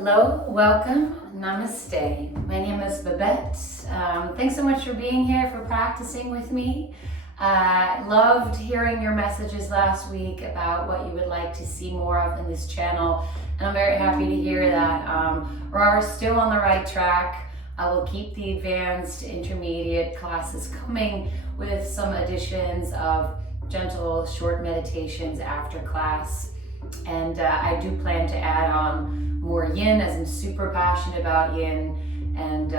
Hello, welcome, namaste. My name is Babette. Thanks so much for being here, for practicing with me. Loved hearing your messages last week about what you would like to see more of in this channel, and I'm very happy to hear that. We're still on the right track. I will keep the advanced intermediate classes coming with some additions of gentle short meditations after class. And I do plan to add on more yin, as I'm super passionate about yin, and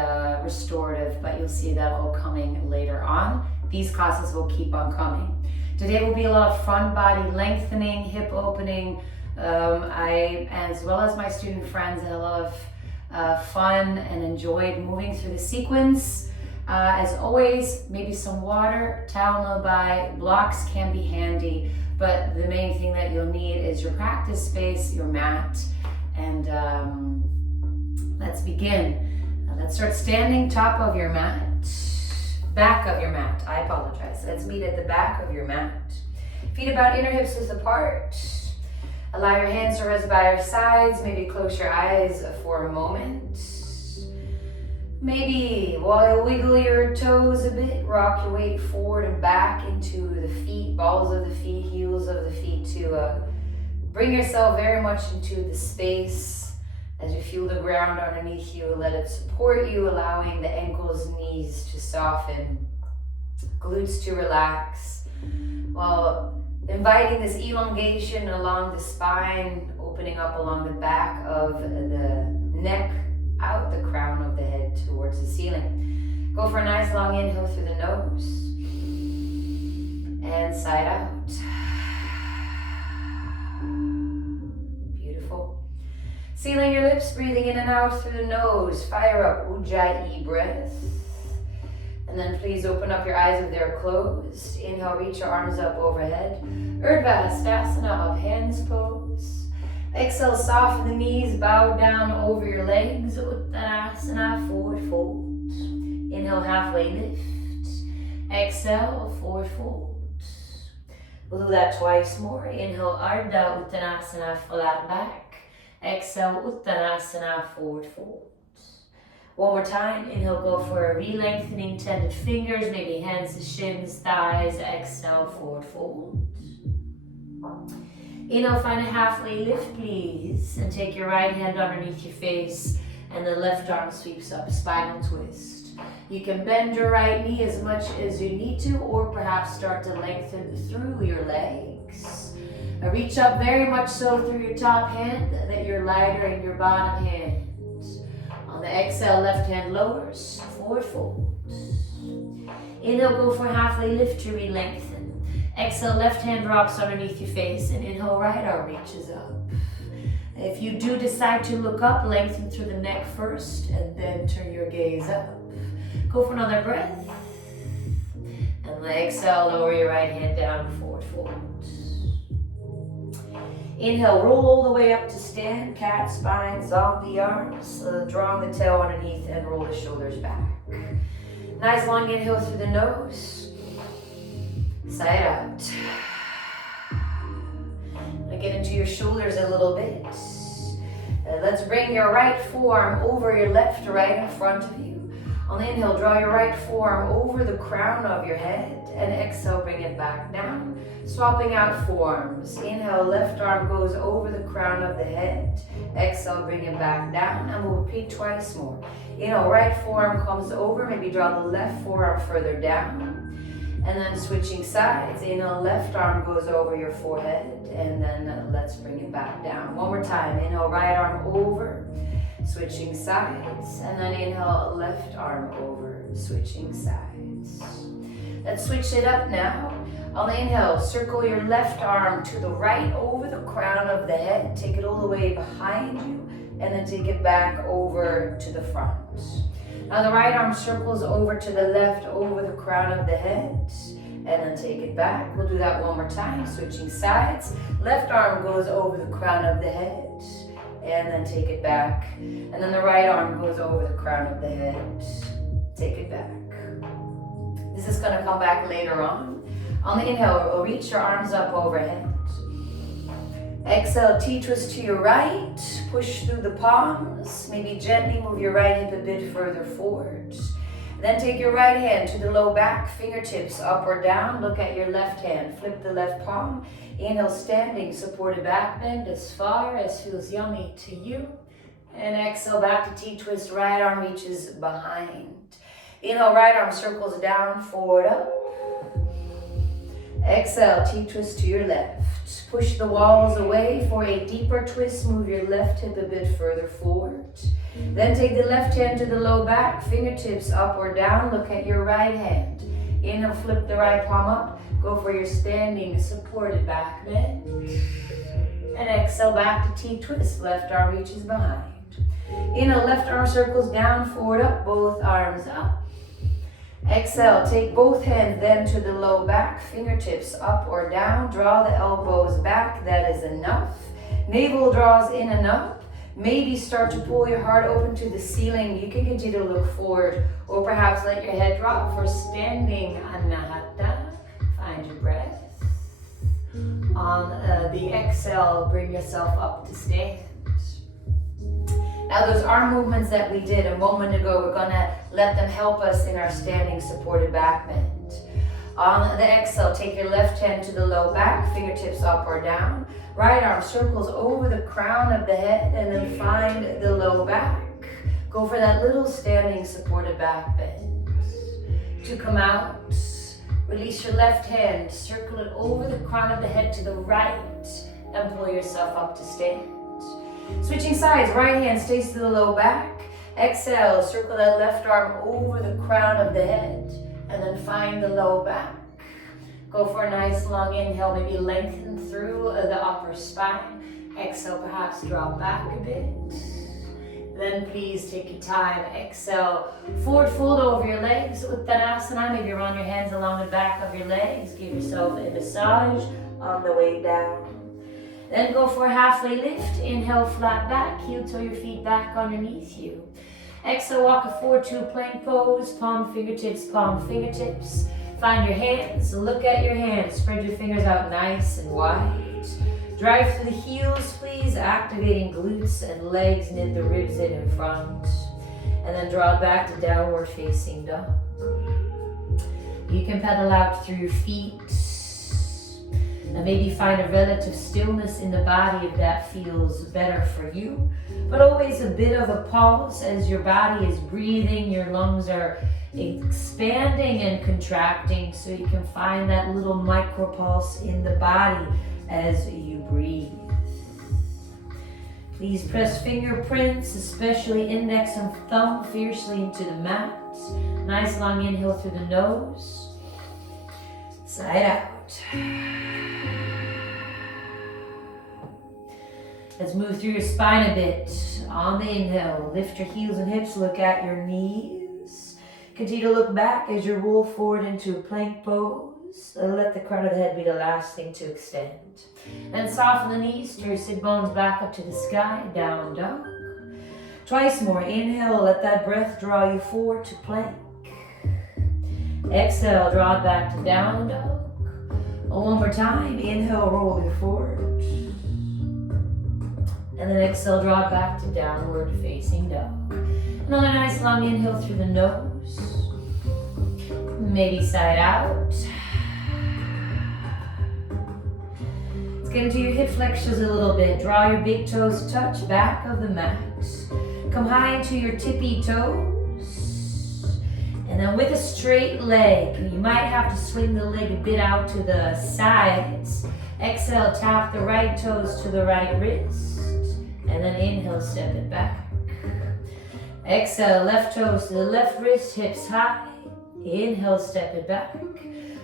restorative, but you'll see that all coming later on. These classes will keep on coming. Today will be a lot of front body lengthening, hip opening. I, as well as my student friends, had a lot of fun and enjoyed moving through the sequence. As always, maybe some water, towel nearby, blocks can be handy, but the main thing that you'll need is your practice space, your mat, and let's begin. Let's start standing top of your mat, back of your mat, I apologize. Let's meet at the back of your mat. Feet about inner hips width apart. Allow your hands to rest by your sides, maybe close your eyes for a moment. Maybe while you wiggle your toes a bit, rock your weight forward and back into the feet, balls of the feet, heels of the feet, to bring yourself very much into the space. As you feel the ground underneath you, let it support you, allowing the ankles, knees to soften, glutes to relax, while inviting this elongation along the spine, opening up along the back of the neck, out the crown of the head towards the ceiling. Go for a nice long inhale through the nose and side out. Beautiful. Sealing your lips, breathing in and out through the nose. Fire up Ujjayi breath. And then please open up your eyes if they're closed. Inhale, reach your arms up overhead. Urdhva Hastasana, up hands pose. Exhale, soften the knees, bow down over your legs. Uttanasana, forward fold. Inhale, halfway lift. Exhale, forward fold. We'll do that twice more. Inhale, Ardha Uttanasana, flat back. Exhale, Uttanasana, forward fold. One more time. Inhale, go for a re-lengthening, tended fingers, maybe hands to shins, thighs. Exhale, forward fold. Inhale, find a halfway lift, please. And take your right hand underneath your face, and the left arm sweeps up, spinal twist. You can bend your right knee as much as you need to, or perhaps start to lengthen through your legs. Reach up very much so through your top hand that you're lighter in your bottom hand. On the exhale, left hand lowers, forward fold. Inhale, go for a halfway lift to re-lengthen. Exhale, left hand drops underneath your face, and inhale, right arm reaches up. If you do decide to look up, lengthen through the neck first, and then turn your gaze up. Go for another breath. And exhale, lower your right hand down, forward fold. Inhale, roll all the way up to stand, cat spine, zombie arms, drawing the tail underneath and roll the shoulders back. Nice long inhale through the nose. Side out. Now get into your shoulders a little bit. Let's bring your right forearm over your left, right in front of you. On the inhale, draw your right forearm over the crown of your head, and exhale, bring it back down. Swapping out forearms. Inhale, left arm goes over the crown of the head. Exhale, bring it back down, and we'll repeat twice more. Inhale, right forearm comes over, maybe draw the left forearm further down. And then switching sides. Inhale, left arm goes over your forehead, and then let's bring it back down. One more time. Inhale, right arm over, switching sides, and then inhale, left arm over, switching sides. Let's switch it up now. On the inhale, circle your left arm to the right over the crown of the head. Take it all the way behind you, and then take it back over to the front. Now the right arm circles over to the left over the crown of the head, and then take it back. We'll do that one more time, switching sides. Left arm goes over the crown of the head, and then take it back. And then the right arm goes over the crown of the head, take it back. This is gonna come back later on. On the inhale, reach your arms up overhead. Exhale, T-twist to your right. Push through the palms. Maybe gently move your right hip a bit further forward. Then take your right hand to the low back, fingertips up or down. Look at your left hand. Flip the left palm. Inhale, standing, supported back bend as far as feels yummy to you. And exhale, back to T-twist, right arm reaches behind. Inhale, right arm circles down, forward, up. Exhale, T-twist to your left. Push the walls away for a deeper twist. Move your left hip a bit further forward. Then take the left hand to the low back, fingertips up or down. Look at your right hand. Inhale, flip the right palm up. Go for your standing, supported back bend. And exhale, back to T-twist. Left arm reaches behind. Inhale, left arm circles down, forward, up. Both arms up. Exhale, take both hands then to the low back, fingertips up or down. Draw the elbows back, that is enough. Navel draws in and up. Maybe start to pull your heart open to the ceiling. You can continue to look forward, or perhaps let your head drop for standing anahata. Find your breath. On the exhale, bring yourself up to stand. Now those arm movements that we did a moment ago, we're gonna let them help us in our standing supported back bend. On the exhale, take your left hand to the low back, fingertips up or down. Right arm circles over the crown of the head and then find the low back. Go for that little standing supported back bend. To come out, release your left hand, circle it over the crown of the head to the right and pull yourself up to stand. Switching sides, right hand stays to the low back. Exhale, circle that left arm over the crown of the head and then find the low back. Go for a nice long inhale, maybe lengthen through the upper spine. Exhale, perhaps drop back a bit. Then please take your time. Exhale, forward fold over your legs, Uttanasana. Maybe run your hands along the back of your legs. Give yourself a massage on the way down. Then go for a halfway lift. Inhale, flat back. Heel toe your feet back underneath you. Exhale, walk it forward to a plank pose. Palm fingertips, palm fingertips. Find your hands. Look at your hands. Spread your fingers out nice and wide. Drive through the heels, please. Activating glutes and legs. Knit the ribs in front. And then draw it back to downward facing dog. You can pedal out through your feet. And maybe find a relative stillness in the body if that feels better for you. But always a bit of a pulse as your body is breathing, your lungs are expanding and contracting, so you can find that little micro pulse in the body as you breathe. Please press fingerprints, especially index and thumb, fiercely into the mat. Nice long inhale through the nose. Side out. Let's move through your spine a bit. On the inhale, lift your heels and hips, look at your knees. Continue to look back as you roll forward into a plank pose. Let the crown of the head be the last thing to extend. Then soften the knees, stir your sit bones back up to the sky, down dog. Twice more, inhale, let that breath draw you forward to plank. Exhale, draw it back to down dog. One more time, inhale, roll you forward. And then exhale, draw it back to downward facing dog. Another nice long inhale through the nose. Maybe side out. Let's get into your hip flexors a little bit. Draw your big toes, touch back of the mat. Come high into your tippy toes. And then with a straight leg, you might have to swing the leg a bit out to the sides. Exhale, tap the right toes to the right wrist. And then inhale, step it back. Exhale, left toes to the left wrist, hips high. Inhale, step it back.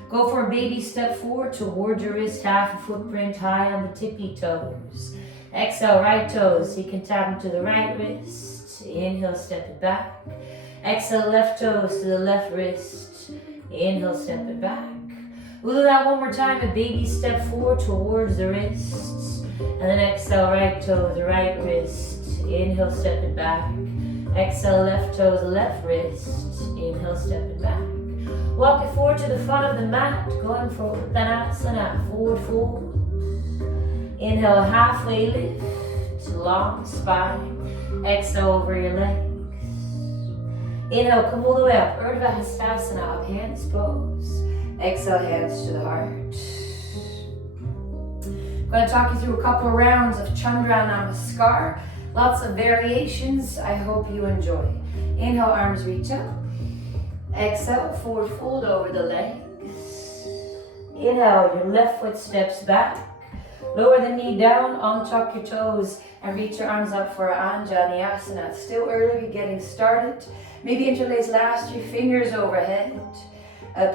Go for a baby step forward toward your wrist, half a footprint high on the tippy toes. Exhale, right toes. You can tap them to the right wrist. Inhale, step it back. Exhale, left toes to the left wrist. Inhale, step it back. We'll do that one more time. A baby step forward towards the wrists. And then exhale, right toe, the right wrist. Inhale, step it back. Exhale, left toe, the left wrist. Inhale, step it back. Walk it forward to the front of the mat. Going for Uttanasana, forward fold. Inhale, halfway lift, long spine. Exhale over your legs. Inhale, come all the way up, Urdhva Hastasana, up hands pose. Exhale, hands to the heart. I'm going to talk you through a couple of rounds of Chandra namaskar. Lots of variations. I hope you enjoy. Inhale, arms reach up. Exhale, forward fold over the legs. Inhale, your left foot steps back. Lower the knee down, untuck your toes, and reach your arms up for Vinyasa. It's still early, you're getting started. Maybe interlace last 3 fingers overhead.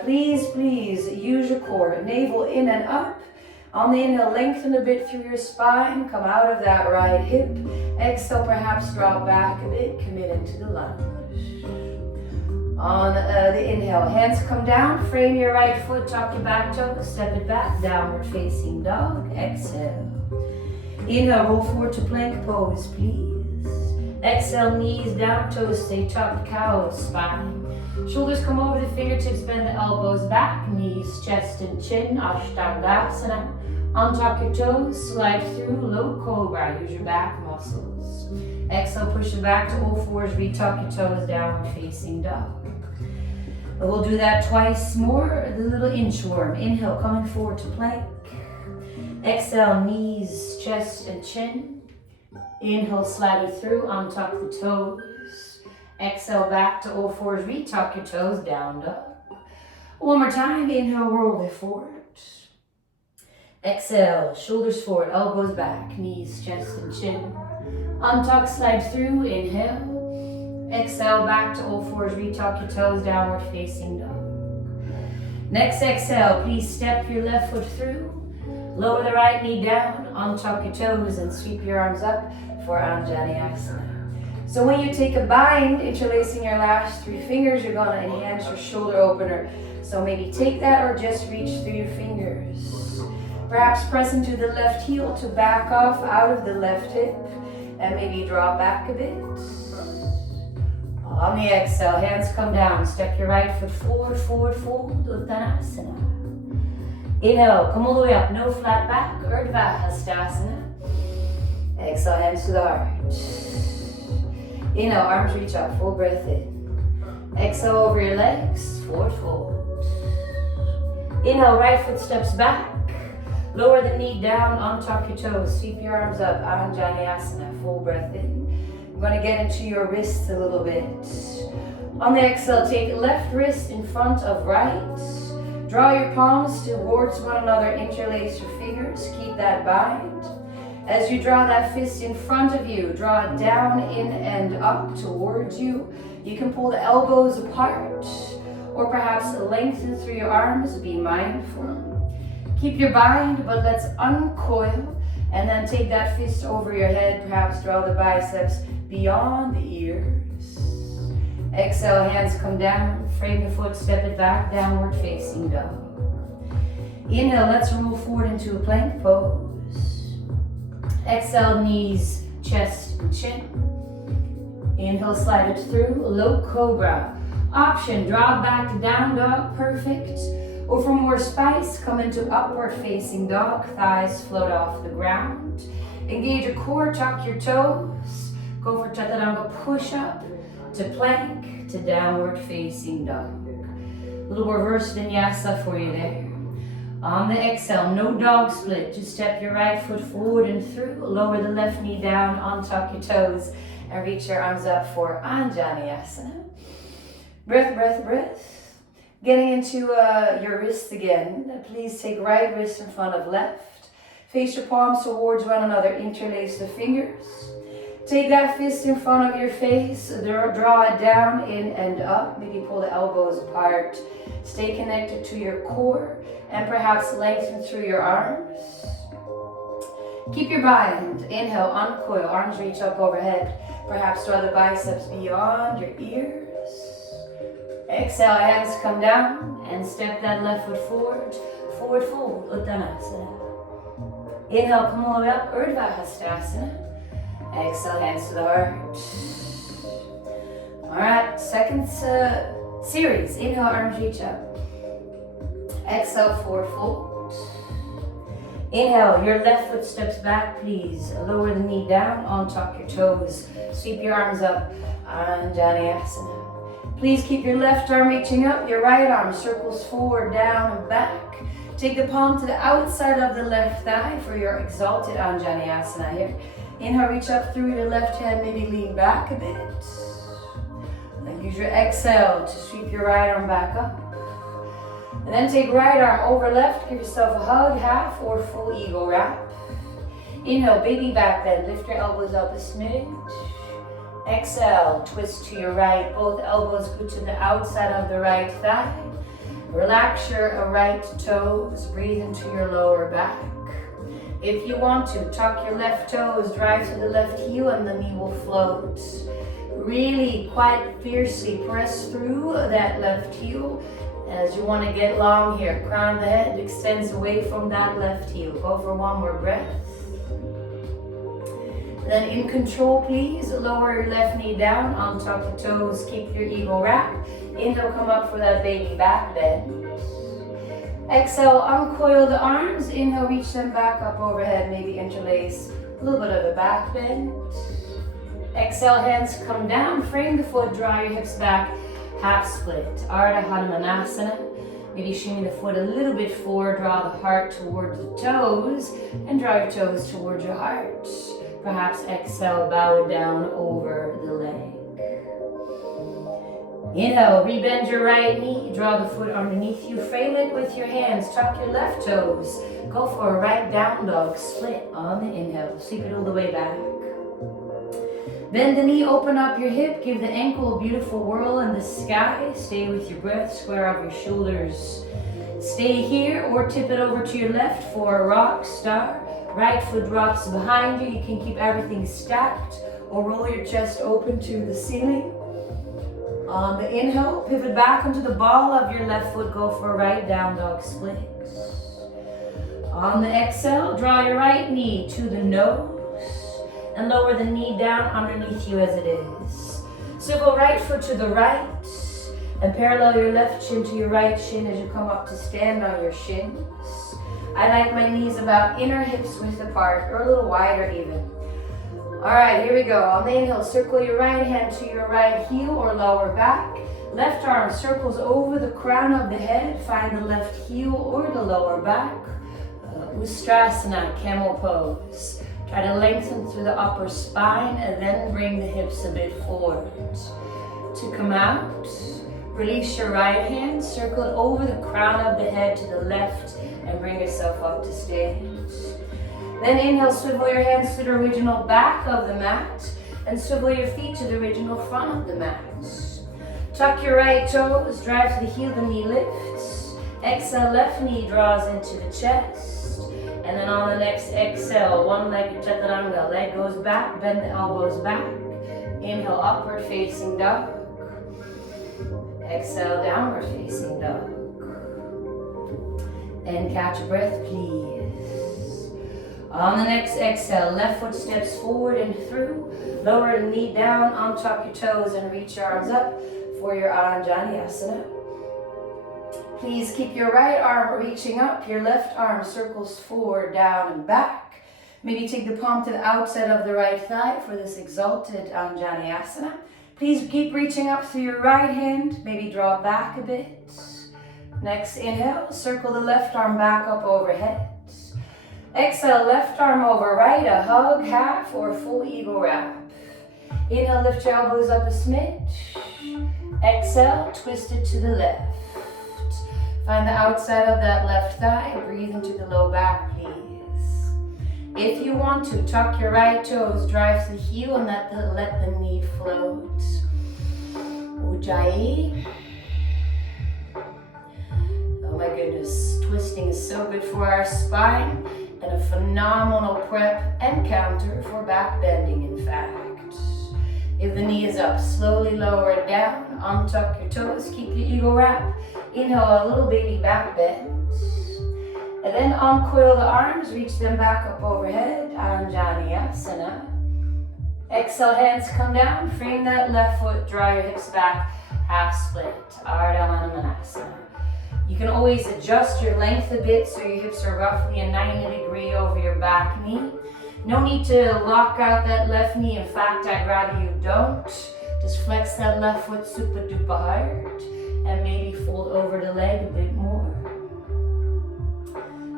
Please use your core. Navel in and up. On the inhale, lengthen a bit through your spine. Come out of that right hip. Exhale, perhaps drop back a bit. Commit into the lunge. On the inhale, hands come down. Frame your right foot, tuck your back toe. Step it back, downward facing dog. Exhale. Inhale, roll forward to plank pose, please. Exhale, knees down, toes stay tucked, cow spine. Shoulders come over the fingertips, bend the elbows back, knees, chest and chin, Ashtangasana. Untuck your toes, slide through, low cobra, use your back muscles. Exhale, push it back to all fours, retuck your toes, downward facing dog. We'll do that twice more, the little inchworm. Inhale, coming forward to plank. Exhale, knees, chest and chin. Inhale, slide it through, untuck the toes. Exhale, back to all fours, retuck your toes, down dog. One more time, inhale, roll it forward. Exhale, shoulders forward, elbows back, knees, chest and chin. Untuck, slide through, inhale. Exhale, back to all fours, retuck your toes, downward facing dog. Next exhale, please step your left foot through. Lower the right knee down, untuck your toes and sweep your arms up for Anjaneyasana. So when you take a bind, interlacing your last 3 fingers, you're gonna enhance your shoulder opener. So maybe take that or just reach through your fingers. Perhaps press into the left heel to back off out of the left hip and maybe draw back a bit. On the exhale, hands come down. Step your right foot forward, forward fold, Uttanasana. Inhale, come all the way up, no flat back, Urdhva Hastasana. Exhale, hands to the heart. Inhale, arms reach up, full breath in. Exhale over your legs, forward fold. Inhale, right foot steps back. Lower the knee down, untuck your toes, sweep your arms up, Anjaneyasana, full breath in. I'm going to get into your wrists a little bit. On the exhale, take left wrist in front of right. Draw your palms towards one another, interlace your fingers, keep that bind. As you draw that fist in front of you, draw it down, in and up towards you. You can pull the elbows apart or perhaps lengthen through your arms, be mindful. Keep your bind, but let's uncoil and then take that fist over your head, perhaps draw the biceps beyond the ears. Exhale, hands come down, frame the foot, step it back, downward facing dog. Inhale, let's roll forward into a plank pose. Exhale, knees, chest and chin. Inhale, slide it through, low cobra. Option, draw back to down dog, perfect. Or for more spice, come into upward facing dog, thighs float off the ground. Engage your core, tuck your toes. Go for chaturanga push up to plank to downward facing dog. A little reverse vinyasa for you there. On the exhale, no dog split. Just step your right foot forward and through. Lower the left knee down, untuck your toes, and reach your arms up for Anjaneyasana. Breath, breath, breath. Getting into your wrists again. Please take right wrist in front of left. Face your palms towards one another. Interlace the fingers. Take that fist in front of your face. Draw it down, in and up. Maybe pull the elbows apart. Stay connected to your core and perhaps lengthen through your arms. Keep your bind. Inhale, uncoil. Arms reach up overhead. Perhaps draw the biceps beyond your ears. Exhale, hands come down and step that left foot forward. Forward fold, Uttanasana. Inhale, come all the way up, Urdhva Hastasana. Exhale, hands to the heart. All right, second series. Inhale, arms reach up. Exhale, forward fold. Inhale, your left foot steps back, please. Lower the knee down, untuck your toes. Sweep your arms up, Vinyasa. Please keep your left arm reaching up, your right arm circles forward, down, and back. Take the palm to the outside of the left thigh for your exalted Anjaneyasana here. Inhale, reach up through your left hand, maybe lean back a bit. And use your exhale to sweep your right arm back up. And then take right arm over left, give yourself a hug, half or full eagle wrap. Inhale, baby back bend, lift your elbows up a smidge. Exhale, twist to your right, both elbows go to the outside of the right thigh. Relax your right toes, breathe into your lower back. If you want to, tuck your left toes, drive to the left heel and the knee will float. Really quite fiercely press through that left heel as you want to get long here. Crown of the head extends away from that left heel. Go for one more breath. Then in control, please lower your left knee down, untuck the toes, keep your eagle wrap. Inhale, come up for that baby back bend. Exhale, uncoil the arms. Inhale, reach them back up overhead, maybe interlace. A little bit of a back bend. Exhale, hands come down, frame the foot, draw your hips back, half split. Ardha Hanumanasana. Maybe shimmy the foot a little bit forward, draw the heart towards the toes, and draw your toes towards your heart. Perhaps exhale, bow it down over the leg. Inhale, rebend your right knee, draw the foot underneath you, frame it with your hands, tuck your left toes. Go for a right down dog split on the inhale. Sweep it all the way back. Bend the knee, open up your hip, give the ankle a beautiful whirl in the sky. Stay with your breath, square up your shoulders. Stay here or tip it over to your left for a rock star. Right foot drops behind you. You can keep everything stacked or roll your chest open to the ceiling. On the inhale, pivot back onto the ball of your left foot. Go for a right down dog split. On the exhale, draw your right knee to the nose and lower the knee down underneath you as it is. Circle right foot to the right and parallel your left shin to your right shin as you come up to stand on your shins. I like my knees about inner hips width apart or a little wider even. All right, here we go. On the inhale, circle your right hand to your right heel or lower back. Left arm circles over the crown of the head. Find the left heel or the lower back. Ustrasana, camel pose. Try to lengthen through the upper spine and then bring the hips a bit forward. To come out, release your right hand, circle it over the crown of the head to the left and bring yourself up to stand. Then inhale, swivel your hands to the original back of the mat and swivel your feet to the original front of the mat. Tuck your right toes, drive to the heel, the knee lifts. Exhale, left knee draws into the chest. And then on the next exhale, one-legged chaturanga, leg goes back, bend the elbows back. Inhale, upward facing dog. Exhale, downward facing dog. And catch a breath, please. On the next exhale, left foot steps forward and through. Lower the knee down, untuck your toes and reach your arms up for your Anjaneyasana. Please keep your right arm reaching up. Your left arm circles forward, down, and back. Maybe take the palm to the outside of the right thigh for this exalted Anjaneyasana. Please keep reaching up through your right hand. Maybe draw back a bit. Next inhale, circle the left arm back up overhead. Exhale, left arm over right, a hug, half, or full eagle wrap. Inhale, lift your elbows up a smidge. Exhale, twist it to the left. Find the outside of that left thigh. Breathe into the low back, please. If you want to, tuck your right toes, drive to the heel, and let the knee float. Ujjayi. Oh my goodness, twisting is so good for our spine and a phenomenal prep and counter for back bending, in fact. If the knee is up, slowly lower it down, untuck your toes, keep your eagle wrap. Inhale, a little baby back bend. And then uncoil the arms, reach them back up overhead, Anjaneyasana. Exhale, hands come down, frame that left foot, draw your hips back, half split, Ardha Hanumanasana. You can always adjust your length a bit so your hips are roughly a 90-degree over your back knee. No need to lock out that left knee. In fact, I'd rather you don't. Just flex that left foot super duper hard and maybe fold over the leg a bit more.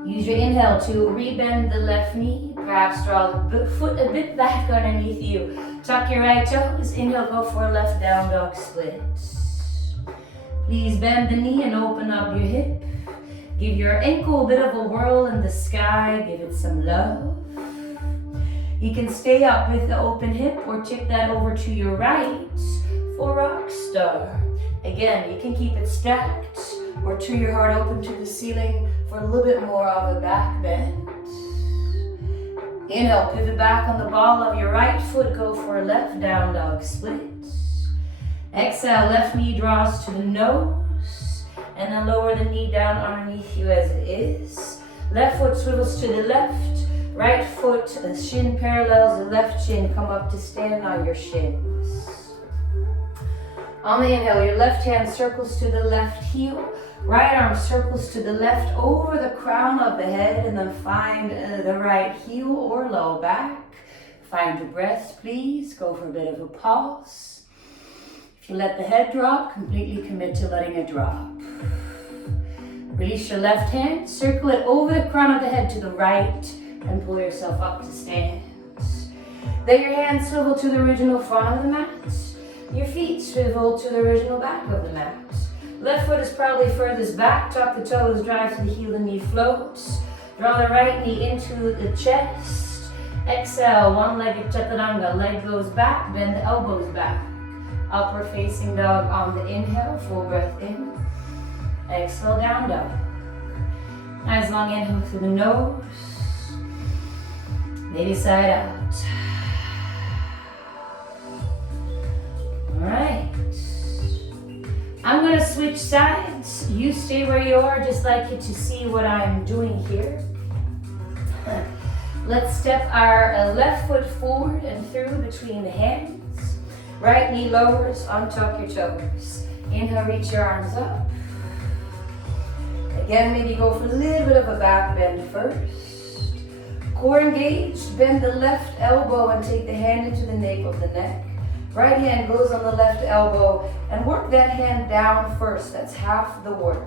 Use your inhale to rebend the left knee. Perhaps draw the foot a bit back underneath you. Tuck your right toes. Inhale, go for a left down dog split. Please bend the knee and open up your hip. Give your ankle a bit of a whirl in the sky. Give it some love. You can stay up with the open hip or tip that over to your right for rock star. Again, you can keep it stacked or turn your heart open to the ceiling for a little bit more of a back bend. Inhale, pivot back on the ball of your right foot. Go for a left down dog split. Exhale, left knee draws to the nose and then lower the knee down underneath you as it is. Left foot swivels to the left. Right foot, the shin parallels the left shin. Come up to stand on your shins. On the inhale, your left hand circles to the left heel. Right arm circles to the left over the crown of the head, and then find the right heel or low back. Find your breath, please. Go for a bit of a pause. If you let the head drop, completely commit to letting it drop. Release your left hand, circle it over the crown of the head to the right, and pull yourself up to stand. Then your hands swivel to the original front of the mat. Your feet swivel to the original back of the mat. Left foot is probably furthest back. Tuck the toes, drive to the heel, the knee floats. Draw the right knee into the chest. Exhale, one-legged chaturanga. Leg goes back, bend the elbows back. Upward facing dog on the inhale, full breath in. Exhale, down dog. Nice long inhale through the nose. Maybe side out. All right. I'm going to switch sides. You stay where you are. Just like you to see what I'm doing here. Let's step our left foot forward and through between the hands. Right knee lowers, untuck your toes. Inhale, reach your arms up. Again, maybe go for a little bit of a back bend first. Core engaged, bend the left elbow and take the hand into the nape of the neck. Right hand goes on the left elbow and work that hand down first. That's half the work.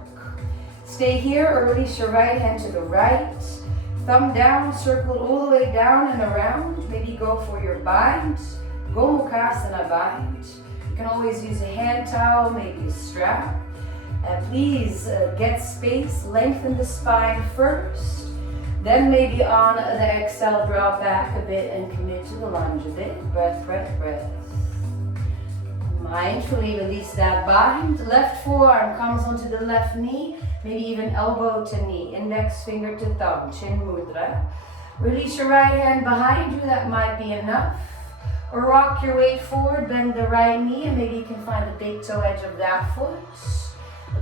Stay here or release your right hand to the right. Thumb down, circle it all the way down and around. Maybe go for your bind. Gomukhasana bind. You can always use a hand towel, maybe a strap. And please get space, lengthen the spine first. Then maybe on the exhale, drop back a bit and commit to the lunge a bit. Breath, breath, breath. Mindfully release that bind. Left forearm comes onto the left knee, maybe even elbow to knee, index finger to thumb, chin mudra. Release your right hand behind you, that might be enough. Or rock your weight forward, bend the right knee, and maybe you can find the big toe edge of that foot.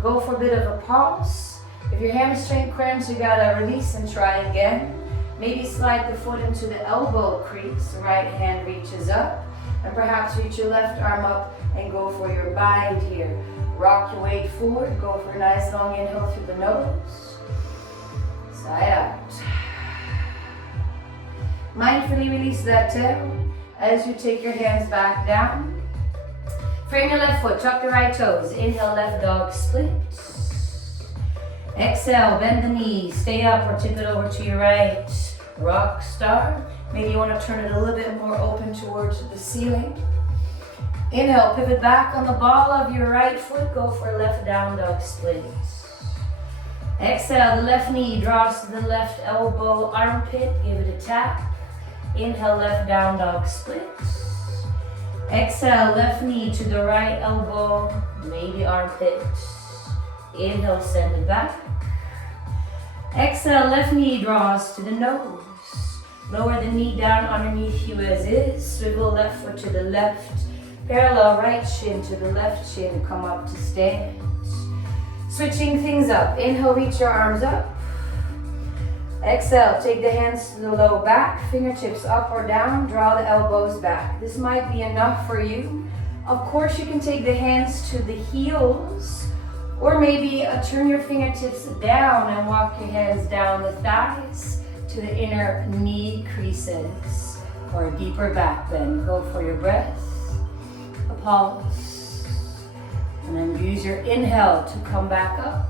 Go for a bit of a pause. If your hamstring cramps, you gotta release and try again. Maybe slide the foot into the elbow crease, right hand reaches up, and perhaps reach your left arm up and go for your bind here. Rock your weight forward, go for a nice long inhale through the nose. Side out. Mindfully release that tail as you take your hands back down. Frame your left foot, tuck the right toes. Inhale, left dog split. Exhale, bend the knee, stay up or tip it over to your right. Rock star. Maybe you want to turn it a little bit more open towards the ceiling. Inhale, pivot back on the ball of your right foot. Go for a left down dog split. Exhale, the left knee draws to the left elbow, armpit. Give it a tap. Inhale, left down dog split. Exhale, left knee to the right elbow, maybe armpit. Inhale, send it back. Exhale, left knee draws to the nose. Lower the knee down underneath you as is. Swivel left foot to the left. Parallel right shin to the left shin. Come up to stand. Switching things up. Inhale, reach your arms up. Exhale, take the hands to the low back. Fingertips up or down. Draw the elbows back. This might be enough for you. Of course, you can take the hands to the heels Or maybe turn your fingertips down and walk your hands down the thighs to the inner knee creases, or a deeper back bend. Go for your breath, a pause, and then use your inhale to come back up.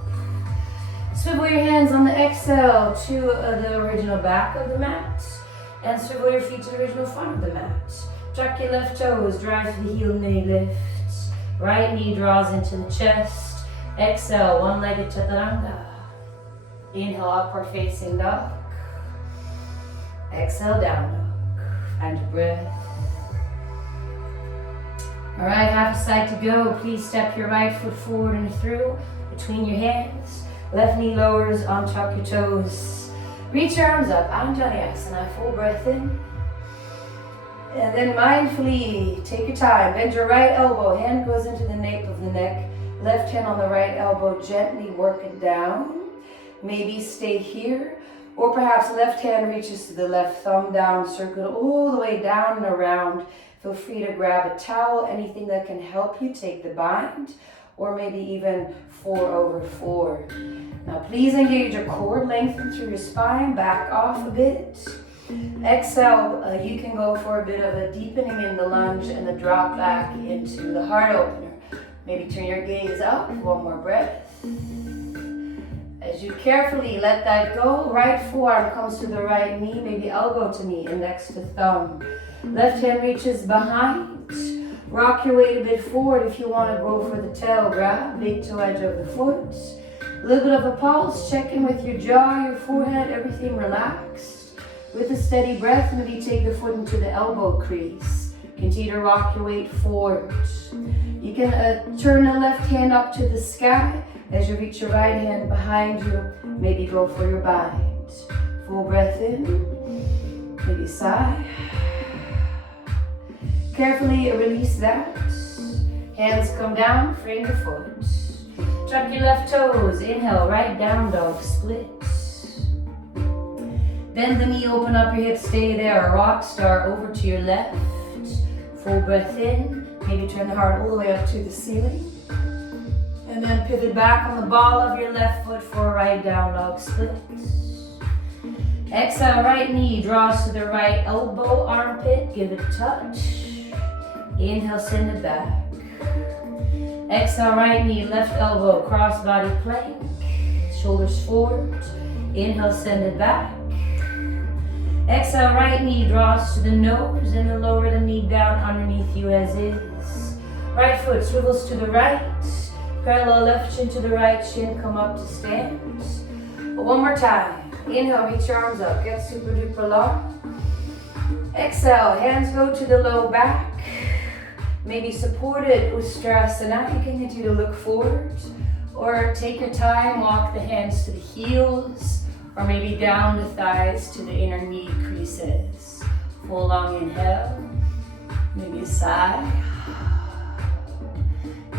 Swivel your hands on the exhale to the original back of the mat, and swivel your feet to the original front of the mat. Tuck your left toes, drive to the heel, knee lift. Right knee draws into the chest. Exhale, one-legged chaturanga. Inhale, upward facing dog. Exhale, down dog. And breath. All right, half a side to go. Please step your right foot forward and through between your hands. Left knee lowers, untuck your toes. Reach your arms up, Vinyasa, full breath in. And then mindfully, take your time. Bend your right elbow, hand goes into the nape of the neck. Left hand on the right elbow, gently work it down. Maybe stay here. Or perhaps left hand reaches to the left, thumb down, circle all the way down and around. Feel free to grab a towel, anything that can help you take the bind. Or maybe even 4/4. Now please engage your core, lengthen through your spine, back off a bit. Exhale, you can go for a bit of a deepening in the lunge and the drop back into the heart opener. Maybe turn your gaze up, one more breath. As you carefully let that go, right forearm comes to the right knee, maybe elbow to knee, index to thumb. Left hand reaches behind. Rock your weight a bit forward if you want to go for the tail grab, big toe edge of the foot. A little bit of a pulse, check in with your jaw, your forehead, everything relaxed. With a steady breath, maybe take the foot into the elbow crease. Continue to rock your weight forward. You can turn the left hand up to the sky as you reach your right hand behind you. Maybe go for your bind. Full breath in, maybe sigh. Carefully release that. Hands come down, frame the foot. Tuck your left toes, inhale, right down dog, split. Bend the knee, open up your hips, stay there, a rock star over to your left. Full breath in, maybe turn the heart all the way up to the ceiling. And then pivot back on the ball of your left foot for a right down dog split. Exhale, right knee draws to the right elbow, armpit, give it a touch. Inhale, send it back. Exhale, right knee, left elbow, cross body plank, shoulders forward. Inhale, send it back. Exhale, right knee draws to the nose and then lower the knee down underneath you as is. Right foot swivels to the right. Parallel left shin to the right shin, come up to stand. But one more time. Inhale, reach your arms up, get super duper long. Exhale, hands go to the low back. Maybe supported Ustrasana. You can continue to look forward. Or take your time, walk the hands to the heels. Or maybe down the thighs to the inner knee creases. Full long inhale. Maybe a sigh.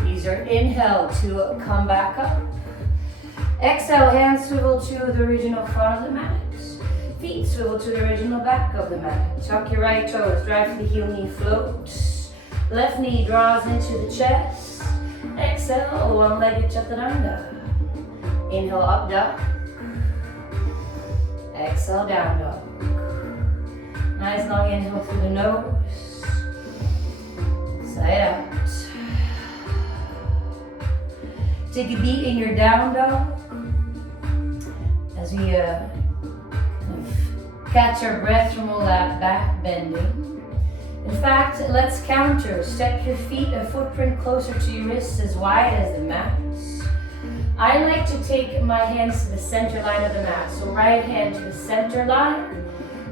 Use your inhale to come back up. Exhale, hands swivel to the original front of the mat. Feet swivel to the original back of the mat. Tuck your right toes, drive to the heel, knee float. Left knee draws into the chest. Exhale, one-legged chaturanga. Inhale, up dog. Exhale, down dog. Nice long inhale through the nose. Side out. Take a beat in your down dog as we catch our breath from all that back bending. In fact, let's counter. Step your feet a footprint closer to your wrists, as wide as the mat. I like to take my hands to the center line of the mat. So right hand to the center line.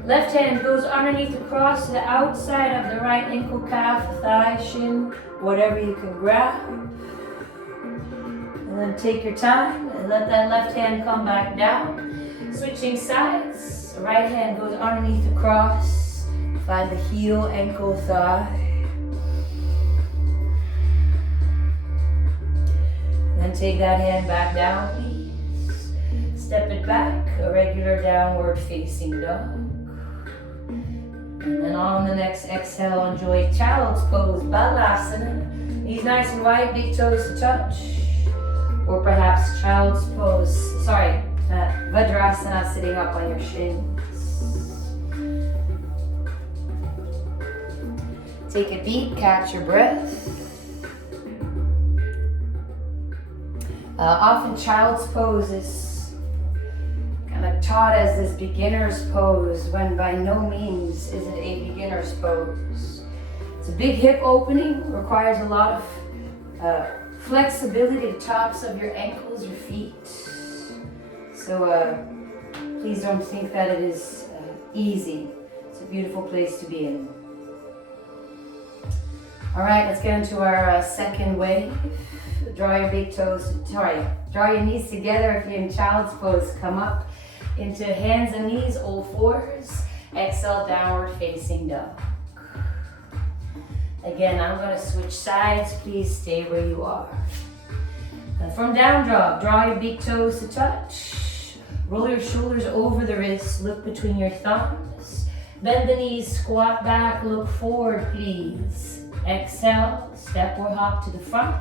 Left hand goes underneath across to the outside of the right ankle, calf, thigh, shin, whatever you can grab. And then take your time and let that left hand come back down. Switching sides. The right hand goes underneath across. Find the heel, ankle, thigh. Then take that hand back down, please. Step it back, a regular downward facing dog. And then on the next exhale, enjoy child's pose, balasana. Knees nice and wide, big toes to touch. or perhaps child's pose, Vajrasana, sitting up on your shins. Take a beat, catch your breath. Often child's pose is kind of taught as this beginner's pose, when by no means is it a beginner's pose. It's a big hip opening, requires a lot of flexibility, the tops of your ankles, your feet. So please don't think that it is easy. It's a beautiful place to be in. All right, let's get into our second wave. Draw your big toes, draw your knees together if you're in child's pose. Come up into hands and knees, all fours. Exhale, downward facing dog. Again, I'm going to switch sides. Please stay where you are. From down dog, draw your big toes to touch. Roll your shoulders over the wrists. Look between your thumbs. Bend the knees, squat back, look forward, please. Exhale, step or hop to the front.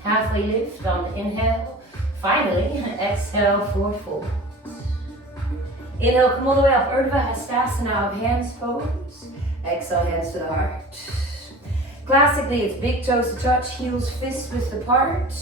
Halfway lift on the inhale. Finally, exhale, forward fold. Inhale, come all the way up. Urdhva Hastasana of hands pose. Exhale, hands to the heart. Classically, it's big toes to touch, heels fist width apart.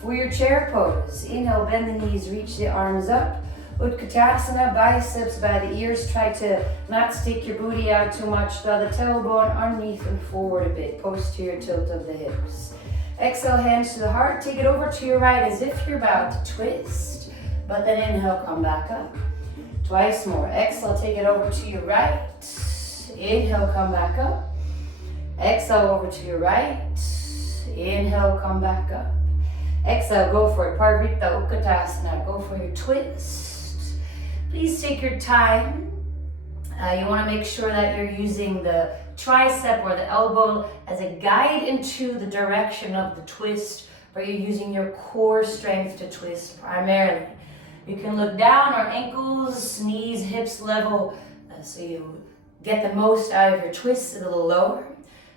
For your chair pose, inhale, bend the knees, reach the arms up. Utkatasana, biceps by the ears. Try to not stick your booty out too much. Draw the tailbone underneath and forward a bit. Posterior tilt of the hips. Exhale, hands to the heart. Take it over to your right as if you're about to twist. But then inhale, come back up. Twice more. Exhale, take it over to your right. Inhale, come back up. Exhale, over to your right. Inhale, come back up. Exhale, go for it. Parvrita Utkatasana. Go for your twist. Please take your time. You want to make sure that you're using the tricep or the elbow as a guide into the direction of the twist, or you're using your core strength to twist primarily. You can look down or ankles, knees, hips level, so you get the most out of your twist, a little lower.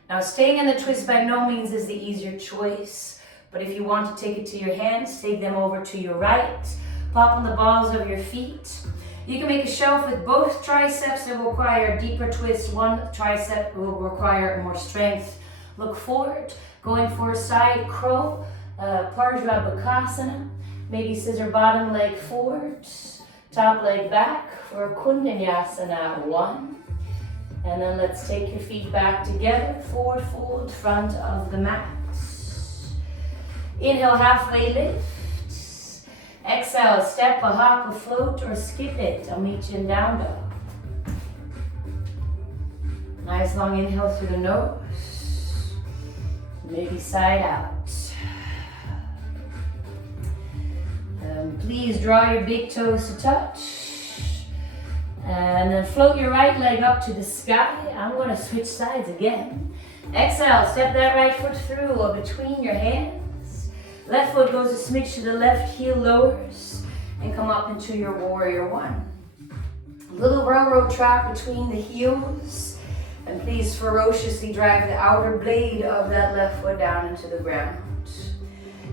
Now, staying in the twist by no means is the easier choice, but if you want to take it to your hands, take them over to your right. Pop on the balls of your feet. You can make a shelf with both triceps that will require a deeper twist. One tricep will require more strength. Look forward, going for a side crow, Parjabhakasana. Maybe scissor bottom leg forward, top leg back for a Kundanyasana 1. And then let's take your feet back together, forward fold, front of the mat. Inhale, halfway lift. Exhale, step, a hop, a float, or skip it. I'll meet you in down dog. Nice long inhale through the nose. Maybe side out. Please draw your big toes to touch. And then float your right leg up to the sky. I'm going to switch sides again. Exhale, step that right foot through or between your hands. Left foot goes a smidge to the left, heel lowers, and come up into your warrior one. Little railroad track between the heels, and please ferociously drive the outer blade of that left foot down into the ground.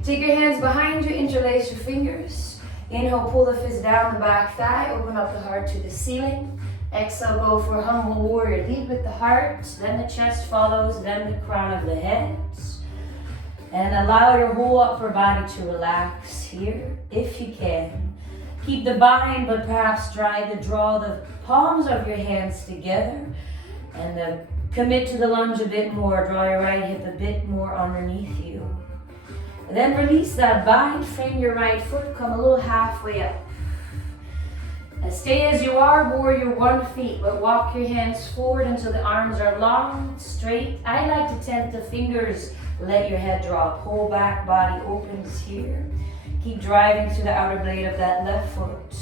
Take your hands behind you, interlace your fingers. Inhale, pull the fist down the back thigh, open up the heart to the ceiling. Exhale, go for humble warrior. Lead with the heart, then the chest follows, then the crown of the head. And allow your whole upper body to relax here, if you can. Keep the bind, but perhaps try to draw the palms of your hands together. And then commit to the lunge a bit more. Draw your right hip a bit more underneath you. And then release that bind, frame your right foot, come a little halfway up. And stay as you are, warrior 1 feet, but walk your hands forward until the arms are long, straight. I like to tent the fingers. Let your head drop, whole back body opens here. Keep driving through the outer blade of that left foot.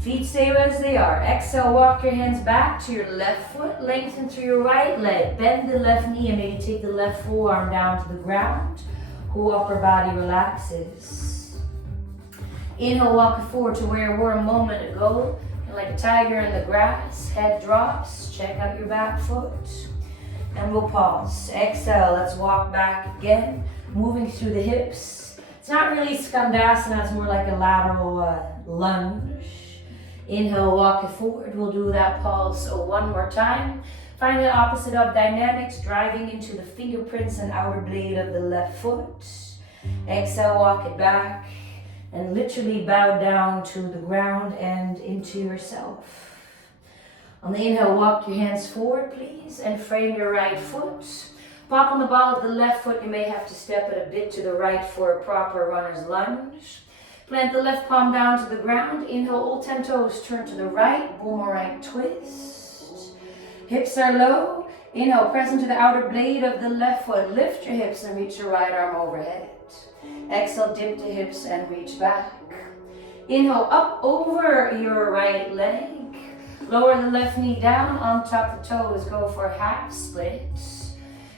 Feet stay as they are. Exhale, walk your hands back to your left foot, lengthen through your right leg. Bend the left knee and maybe take the left forearm down to the ground. Whole upper body relaxes. Inhale, walk forward to where you were a moment ago. Like a tiger in the grass, head drops. Check out your back foot. And we'll pause. Exhale, let's walk back again. Moving through the hips. It's not really skandasana, it's more like a lateral lunge. Inhale, walk it forward. We'll do that pulse one more time. Find the opposite of dynamics, driving into the fingerprints and outer blade of the left foot. Exhale, walk it back, and literally bow down to the ground and into yourself. On the inhale, walk your hands forward, please, and frame your right foot. Pop on the ball of the left foot. You may have to step it a bit to the right for a proper runner's lunge. Plant the left palm down to the ground. Inhale, all 10 toes, turn to the right, boomerang twist. Hips are low. Inhale, press into the outer blade of the left foot. Lift your hips and reach your right arm overhead. Exhale, dip the hips and reach back. Inhale, up over your right leg. Lower the left knee down, on top the toes, go for a half split.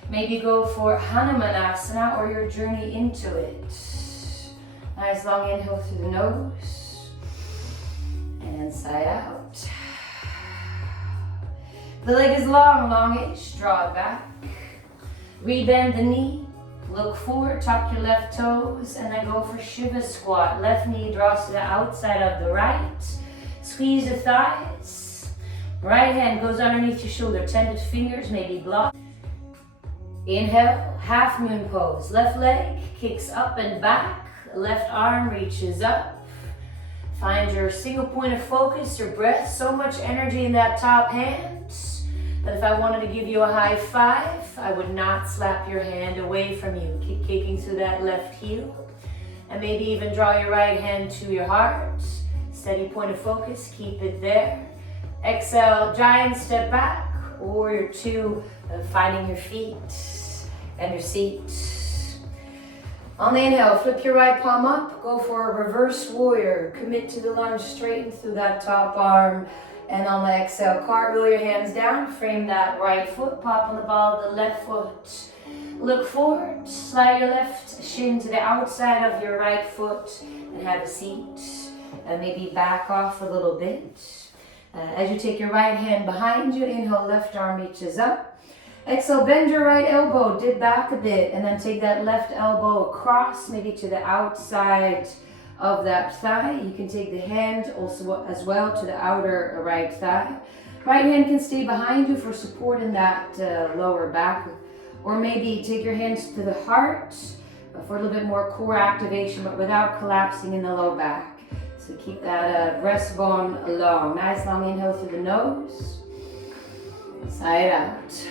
Maybe go for Hanumanasana or your journey into it. Nice long inhale through the nose and inside out. The leg is long, longish, draw it back. Rebend the knee, look forward, tuck your left toes, and then go for Shiva squat. Left knee draws to the outside of the right. Squeeze the thighs. Right hand goes underneath your shoulder, tended fingers may be blocked. Inhale, half moon pose. Left leg kicks up and back. Left arm reaches up. Find your single point of focus, your breath. So much energy in that top hand that if I wanted to give you a high five, I would not slap your hand away from you. Keep kicking through that left heel. And maybe even draw your right hand to your heart. Steady point of focus, keep it there. Exhale, giant step back, warrior two, finding your feet and your seat. On the inhale, flip your right palm up, go for a reverse warrior. Commit to the lunge, straighten through that top arm. And on the exhale, cartwheel your hands down, frame that right foot, pop on the ball of the left foot. Look forward, slide your left shin to the outside of your right foot and have a seat. And maybe back off a little bit. As you take your right hand behind you, inhale, left arm reaches up. Exhale, bend your right elbow, dip back a bit, and then take that left elbow across, maybe to the outside of that thigh. You can take the hand also as well to the outer right thigh. Right hand can stay behind you for support in that lower back, or maybe take your hands to the heart for a little bit more core activation, but without collapsing in the low back. So keep that breastbone long. Nice long inhale through the nose, side out.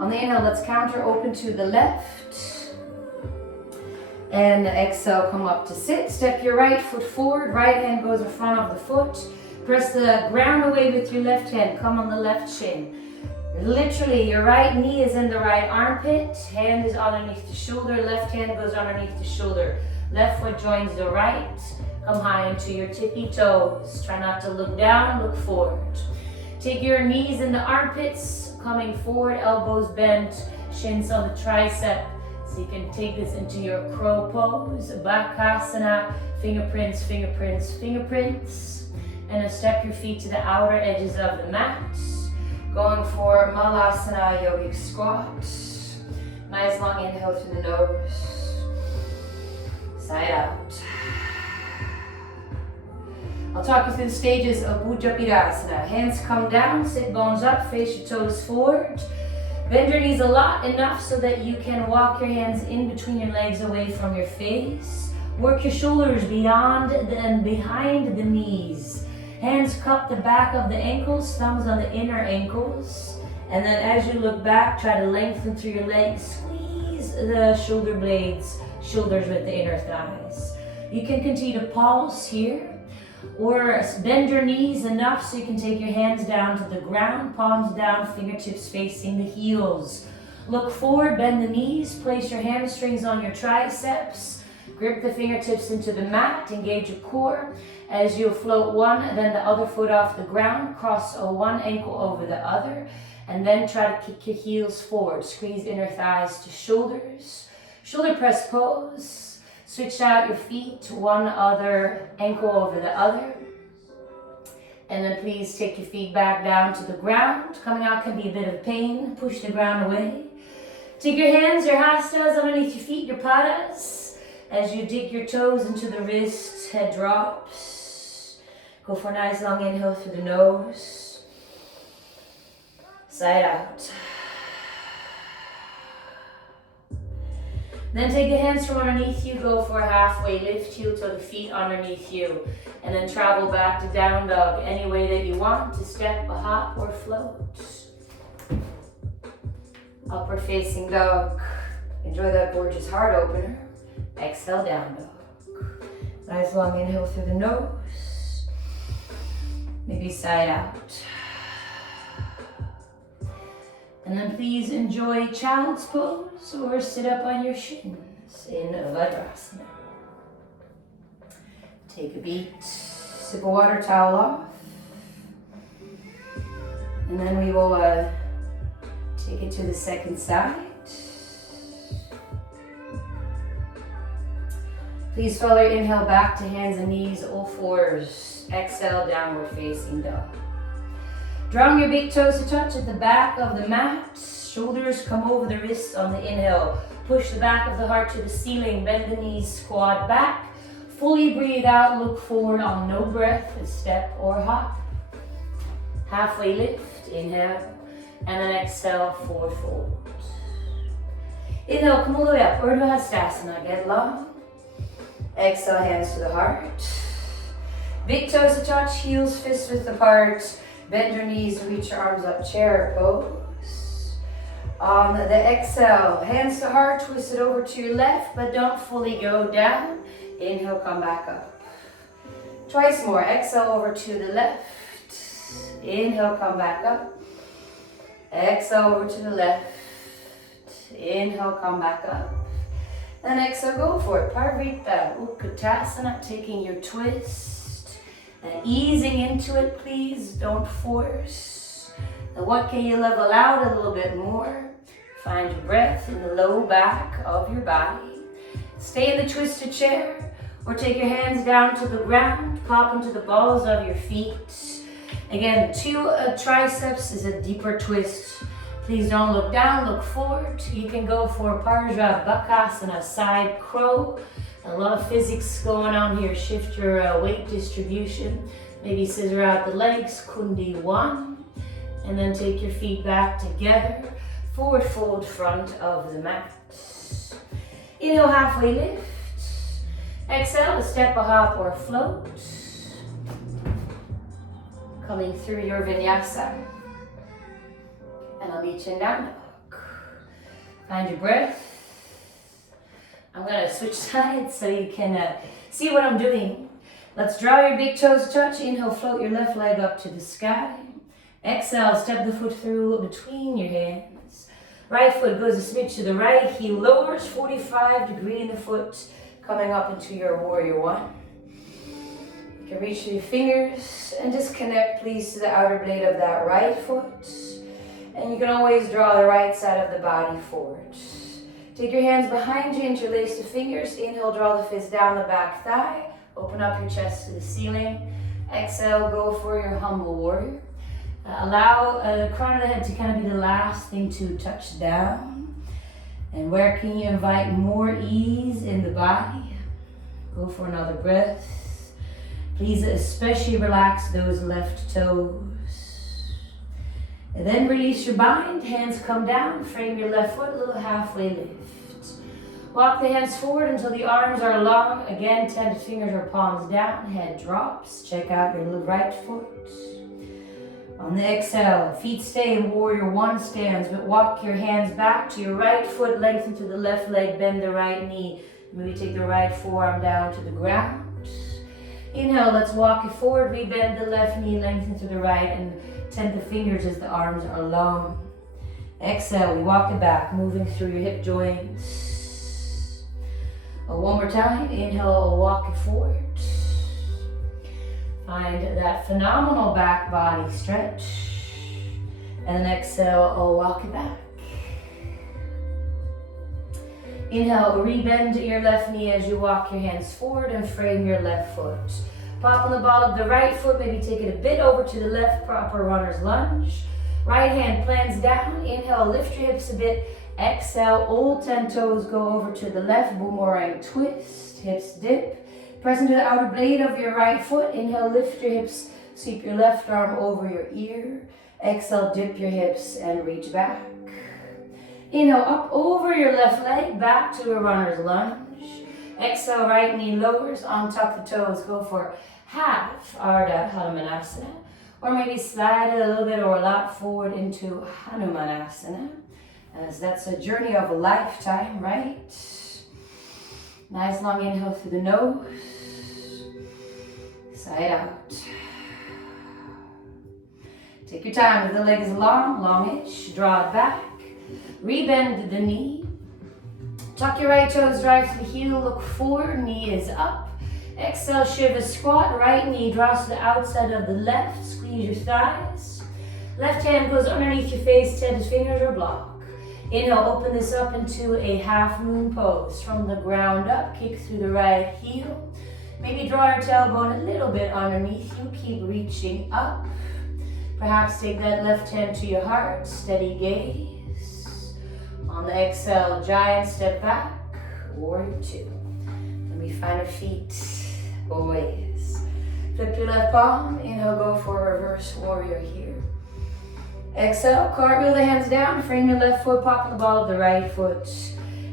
On the inhale, let's counter open to the left. And exhale, come up to sit. Step your right foot forward. Right hand goes in front of the foot. Press the ground away with your left hand. Come on the left shin. Literally, your right knee is in the right armpit. Hand is underneath the shoulder. Left hand goes underneath the shoulder. Left foot joins the right. Come high into your tippy toes. Try not to look down, look forward. Take your knees in the armpits, coming forward, elbows bent, shins on the tricep. So you can take this into your crow pose, Bakasana, fingerprints, fingerprints, fingerprints. And then step your feet to the outer edges of the mat. Going for Malasana yogic squat. Nice long inhale through the nose. Side out. I'll talk you through the stages of Ujjayi. Hands come down, sit bones up, face your toes forward. Bend your knees a lot, enough so that you can walk your hands in between your legs away from your face. Work your shoulders beyond and behind the knees. Hands cup the back of the ankles, thumbs on the inner ankles. And then as you look back, try to lengthen through your legs. Squeeze the shoulder blades, shoulders with the inner thighs. You can continue to pulse here. Or bend your knees enough so you can take your hands down to the ground, palms down, fingertips facing the heels. Look forward, bend the knees, place your hamstrings on your triceps, grip the fingertips into the mat, engage your core. As you float one, then the other foot off the ground, cross one ankle over the other, and then try to kick your heels forward. Squeeze inner thighs to shoulders. Shoulder press pose. Switch out your feet, one other ankle over the other. And then please take your feet back down to the ground. Coming out can be a bit of pain. Push the ground away. Take your hands, your hastas underneath your feet, your padas. As you dig your toes into the wrists, head drops. Go for a nice long inhale through the nose. Side out. Then take the hands from underneath you, go for a halfway lift, heel to the feet underneath you. And then travel back to down dog any way that you want, to step, a hop, or float. Upward facing dog. Enjoy that gorgeous heart opener. Exhale, down dog. Nice long inhale through the nose. Maybe side out. And then please enjoy child's pose or sit up on your shins in Vajrasana. Take a beat, sip a water towel off. And then we will take it to the second side. Please follow your inhale back to hands and knees, all fours. Exhale, downward facing dog. Drawing your big toes to touch at the back of the mat. Shoulders come over the wrists on the inhale. Push the back of the heart to the ceiling. Bend the knees, squat back. Fully breathe out, look forward on no breath, a step or hop. Halfway lift, inhale, and then exhale, forward fold. Inhale, come all the way up, Urdhva Hastasana, get long. Exhale, hands to the heart. Big toes to touch, heels, fists width apart. Bend your knees, reach your arms up, chair pose. On the exhale, hands to heart, twist it over to your left, but don't fully go down. Inhale, come back up. Twice more, exhale over to the left. Inhale, come back up. Exhale over to the left. Inhale, come back up. Then exhale, go for it. Parvrita, Utkatasana, taking your twist. And easing into it, please, don't force. Now what can you level out a little bit more? Find your breath in the low back of your body. Stay in the twisted chair, or take your hands down to the ground, pop into the balls of your feet. Again, two triceps is a deeper twist. Please don't look down, look forward. You can go for Parja Bakasana, side crow. A lot of physics going on here. Shift your weight distribution. Maybe scissor out the legs, Kundi 1. And then take your feet back together. Forward fold front of the mat. Inhale, halfway lift. Exhale, a step, a hop, or a float. Coming through your Vinyasa. And I'll meet you in down dog. Find your breath. I'm gonna switch sides so you can see what I'm doing. Let's draw your big toes to touch. Inhale, float your left leg up to the sky. Exhale, step the foot through between your hands. Right foot goes a smidge to the right, heel lowers, 45-degree in the foot, coming up into your warrior one. You can reach through your fingers and just connect, please, to the outer blade of that right foot. And you can always draw the right side of the body forward. Take your hands behind you, interlace the fingers. Inhale, draw the fist down the back thigh. Open up your chest to the ceiling. Exhale, go for your humble warrior. Allow the crown of the head to kind of be the last thing to touch down. And where can you invite more ease in the body? Go for another breath. Please especially relax those left toes. And then release your bind, hands come down, frame your left foot, a little halfway lift. Walk the hands forward until the arms are long. Again, tended fingers or palms down, head drops. Check out your little right foot. On the exhale, feet stay in warrior one stance, but walk your hands back to your right foot, lengthen to the left leg, bend the right knee. Maybe take the right forearm down to the ground. Inhale, let's walk it forward, rebend the left knee, lengthen to the right, and tend the fingers as the arms are long. Exhale, we walk it back, moving through your hip joints. One more time, inhale, walk it forward. Find that phenomenal back body stretch. And then exhale, walk it back. Inhale, rebend your left knee as you walk your hands forward and frame your left foot. Pop on the ball of the right foot, maybe take it a bit over to the left, proper runner's lunge. Right hand plants down. Inhale, lift your hips a bit. Exhale, all 10 toes go over to the left. Boomerang twist, hips dip. Press into the outer blade of your right foot. Inhale, lift your hips. Sweep your left arm over your ear. Exhale, dip your hips and reach back. Inhale, up over your left leg, back to a runner's lunge. Exhale, right knee lowers, on top of the toes. Go for half Ardha Hanumanasana. Or maybe slide it a little bit or a lot forward into Hanumanasana. As that's a journey of a lifetime, right? Nice long inhale through the nose. Side out. Take your time. If the leg is long, longish, draw it back. Rebend the knee. Tuck your right toes, drive to the heel, look forward, knee is up. Exhale, Shiva squat, right knee draws to the outside of the left, squeeze your thighs. Left hand goes underneath your face, 10 fingers or block. Inhale, open this up into a half moon pose. From the ground up, kick through the right heel. Maybe draw your tailbone a little bit underneath you, keep reaching up. Perhaps take that left hand to your heart, steady gaze. On the exhale, giant step back, warrior two. Then we find our feet, always. Flip your left palm, inhale, go for a reverse warrior here. Exhale, cartwheel the hands down, frame your left foot, pop the ball of the right foot.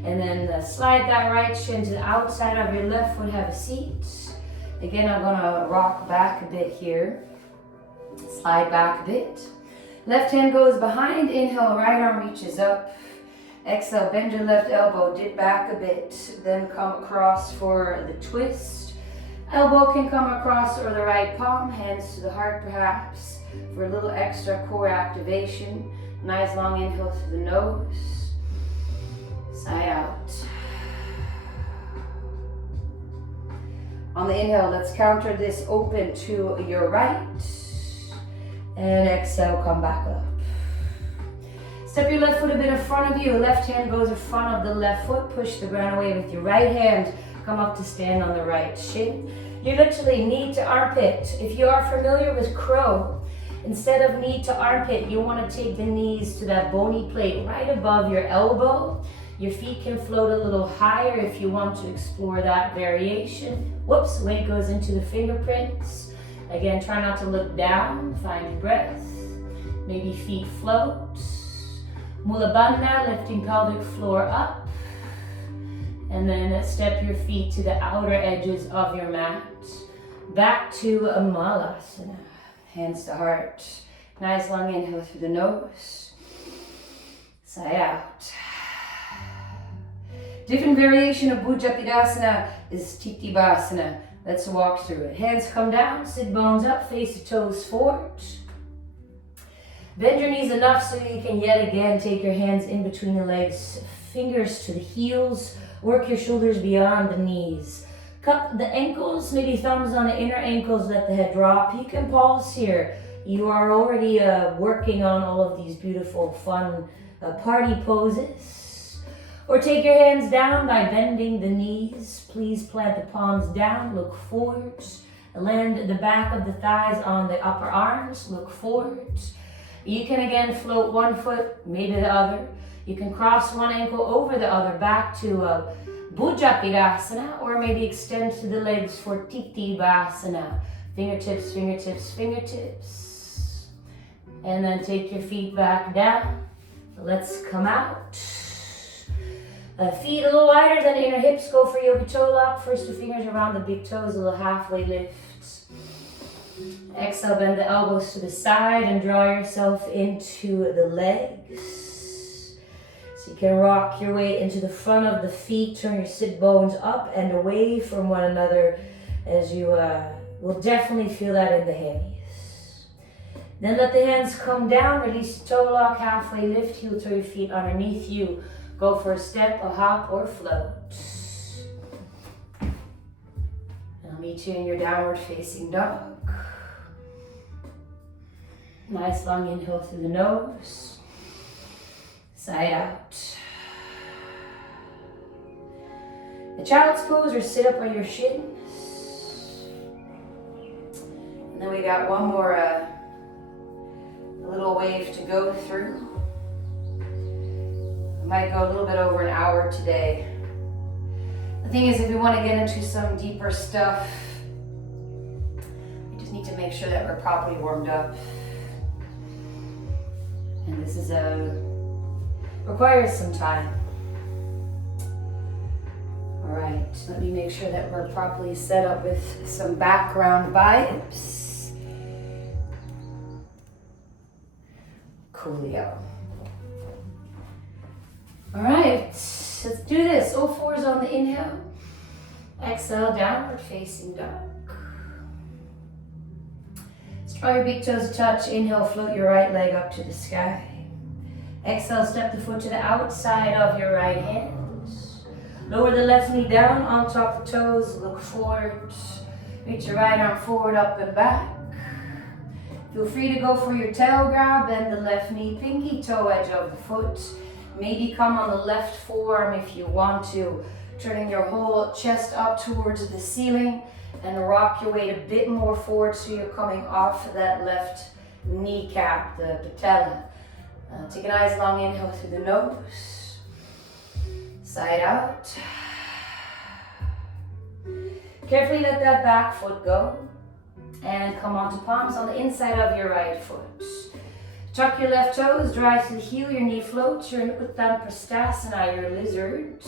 And then slide that right shin to the outside of your left foot, have a seat. Again, I'm gonna rock back a bit here. Slide back a bit. Left hand goes behind, inhale, right arm reaches up. Exhale, bend your left elbow, dip back a bit, then come across for the twist. Elbow can come across or the right palm, hands to the heart perhaps, for a little extra core activation. Nice long inhale through the nose, side out. On the inhale, let's counter this open to your right, and exhale, come back up. Step your left foot a bit in front of you. Left hand goes in front of the left foot. Push the ground away with your right hand. Come up to stand on the right shin. You literally knee to armpit. If you are familiar with crow, instead of knee to armpit, you want to take the knees to that bony plate right above your elbow. Your feet can float a little higher if you want to explore that variation. Whoops, weight goes into the fingerprints. Again, try not to look down. Find your breath. Maybe feet float. Mula Bandha, lifting pelvic floor up. And then step your feet to the outer edges of your mat. Back to a Malasana. Hands to heart. Nice long inhale through the nose. Sigh out. Different variation of Bhujapidasana is Titibhasana. Let's walk through it. Hands come down, sit bones up, face the toes forward. Bend your knees enough so you can yet again take your hands in between the legs, fingers to the heels, work your shoulders beyond the knees. Cup the ankles, maybe thumbs on the inner ankles, let the head drop. You can pause here. You are already working on all of these beautiful, fun party poses. Or take your hands down by bending the knees. Please plant the palms down, look forward. Land the back of the thighs on the upper arms, look forward. You can again float one foot, maybe the other. You can cross one ankle over the other back to a Bhujapidasana, or maybe extend to the legs for Titibhasana. Fingertips, fingertips, fingertips. And then take your feet back down. Let's come out. Feet a little wider than the inner hips. Go for yogi toe lock. First two fingers around the big toes, a little halfway lift. Exhale, bend the elbows to the side and draw yourself into the legs. So you can rock your way into the front of the feet. Turn your sit bones up and away from one another, as you will definitely feel that in the hammies. Then let the hands come down. Release the toe lock, halfway lift, heel to your feet underneath you. Go for a step, a hop, or float. I'll meet you in your downward facing dog. Nice long inhale through the nose. Side out. The child's pose, or sit up on your shins. And then we got one more a little wave to go through. I might go a little bit over an hour today. The thing is, if we want to get into some deeper stuff, we just need to make sure that we're properly warmed up. And this is requires some time. All right, let me make sure that we're properly set up with some background vibes. Coolio. All right, let's do this. All fours on the inhale. Exhale, downward facing dog. Draw your big toes to touch. Inhale, float your right leg up to the sky. Exhale, step the foot to the outside of your right hand. Lower the left knee down on top of the toes. Look forward. Reach your right arm forward, up and back. Feel free to go for your tail grab. Bend the left knee, pinky toe edge of the foot. Maybe come on the left forearm if you want to. Turning your whole chest up towards the ceiling. And rock your weight a bit more forward so you're coming off that left kneecap, the patella. Take a nice long inhale through the nose. Side out. Carefully let that back foot go. And come onto palms on the inside of your right foot. Tuck your left toes, drive to the heel, your knee floats. You're in Uttan Prasthasana, your lizard.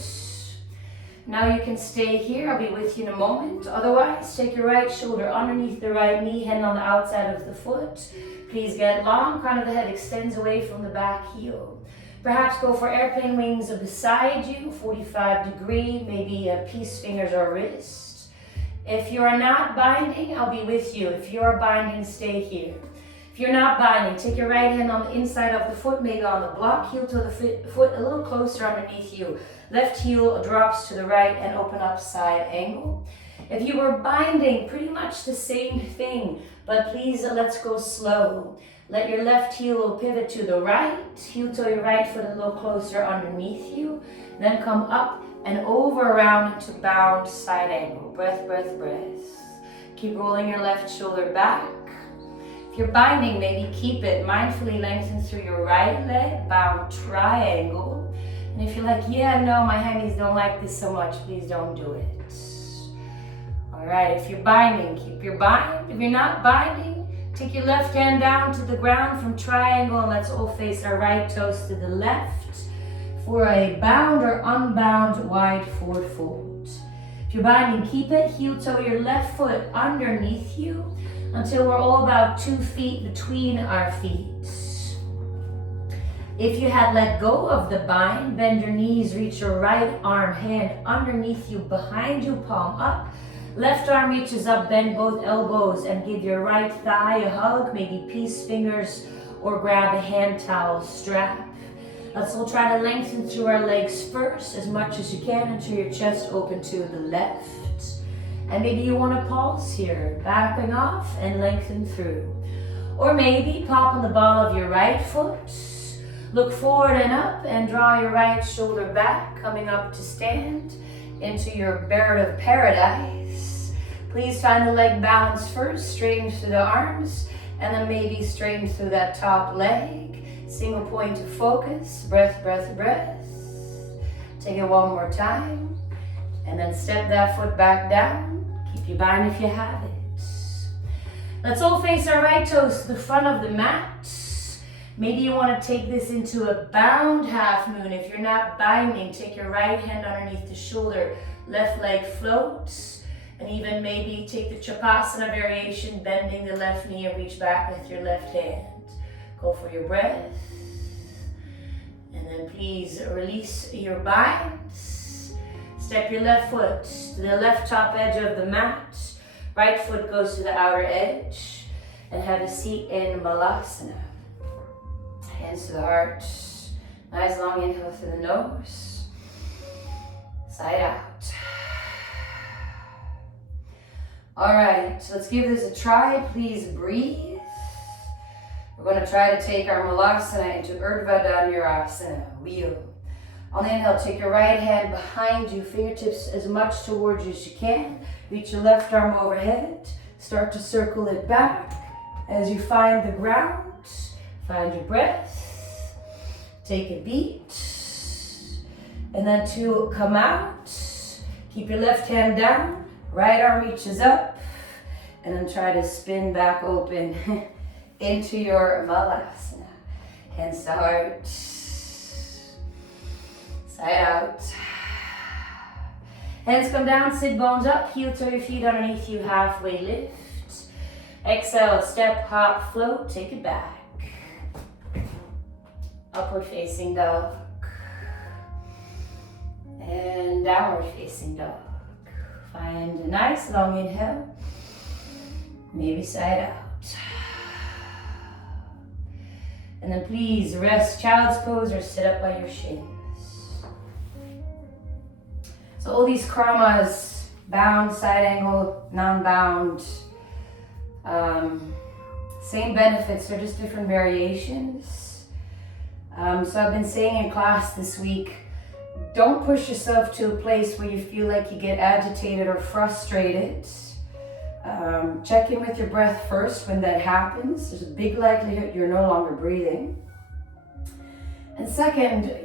Now you can stay here, I'll be with you in a moment. Otherwise, take your right shoulder underneath the right knee, hand on the outside of the foot. Please get long, crown of the head extends away from the back heel. Perhaps go for airplane wings beside you, 45 degree, maybe peace fingers or wrist. If you are not binding, I'll be with you. If you are binding, stay here. If you're not binding, take your right hand on the inside of the foot, maybe on the block, heel to the foot a little closer underneath you. Left heel drops to the right and open up side angle. If you were binding, pretty much the same thing, but please let's go slow. Let your left heel pivot to the right, heel to your right foot a little closer underneath you. Then come up and over around to bound side angle. Breath, breath, breath. Keep rolling your left shoulder back. If you're binding, maybe keep it mindfully lengthen through your right leg, bound triangle. And if you're like, yeah, no, my hammies don't like this so much, please don't do it. All right, if you're binding, keep your bind. If you're not binding, take your left hand down to the ground from triangle and let's all face our right toes to the left for a bound or unbound wide forward fold. If you're binding, keep it. Heel toe your left foot underneath you until we're all about 2 feet between our feet. If you had let go of the bind, bend your knees, reach your right arm, hand underneath you, behind you, palm up. Left arm reaches up, bend both elbows and give your right thigh a hug, maybe peace fingers or grab a hand towel strap. Let's all try to lengthen through our legs first as much as you can until your chest open to the left. And maybe you want to pulse here, backing off and lengthen through. Or maybe pop on the ball of your right foot. Look forward and up and draw your right shoulder back, coming up to stand into your bird of paradise. Please find the leg balance first, straighten through the arms, and then maybe straighten through that top leg. Single point of focus, breath, breath, breath. Take it one more time, and then step that foot back down. Keep your bind if you have it. Let's all face our right toes to the front of the mat. Maybe you want to take this into a bound half moon. If you're not binding, take your right hand underneath the shoulder, left leg floats, and even maybe take the Shavasana variation, bending the left knee and reach back with your left hand. Go for your breath. And then please release your binds. Step your left foot to the left top edge of the mat. Right foot goes to the outer edge. And have a seat in Malasana. Hands to the heart. Nice long inhale through the nose. Side out. All right, so let's give this a try. Please breathe. We're going to try to take our Malasana into Urdhva Dhanurasana, wheel. On the inhale, take your right hand behind you, fingertips as much towards you as you can. Reach your left arm overhead. Start to circle it back as you find the ground. Find your breath. Take a beat. And then to come out, keep your left hand down, right arm reaches up, and then try to spin back open into your Malasana. Hands to heart, side out. Hands come down, sit bones up, heel toe your feet underneath you, halfway lift. Exhale, step, hop, float, take it back. Upward facing dog. And downward facing dog. Find a nice long inhale. Maybe side out. And then please rest child's pose or sit up by your shins. So all these karmas, bound, side angle, non-bound, same benefits, they're just different variations. So I've been saying in class this week, don't push yourself to a place where you feel like you get agitated or frustrated. Check in with your breath first when that happens. There's a big likelihood you're no longer breathing. And second,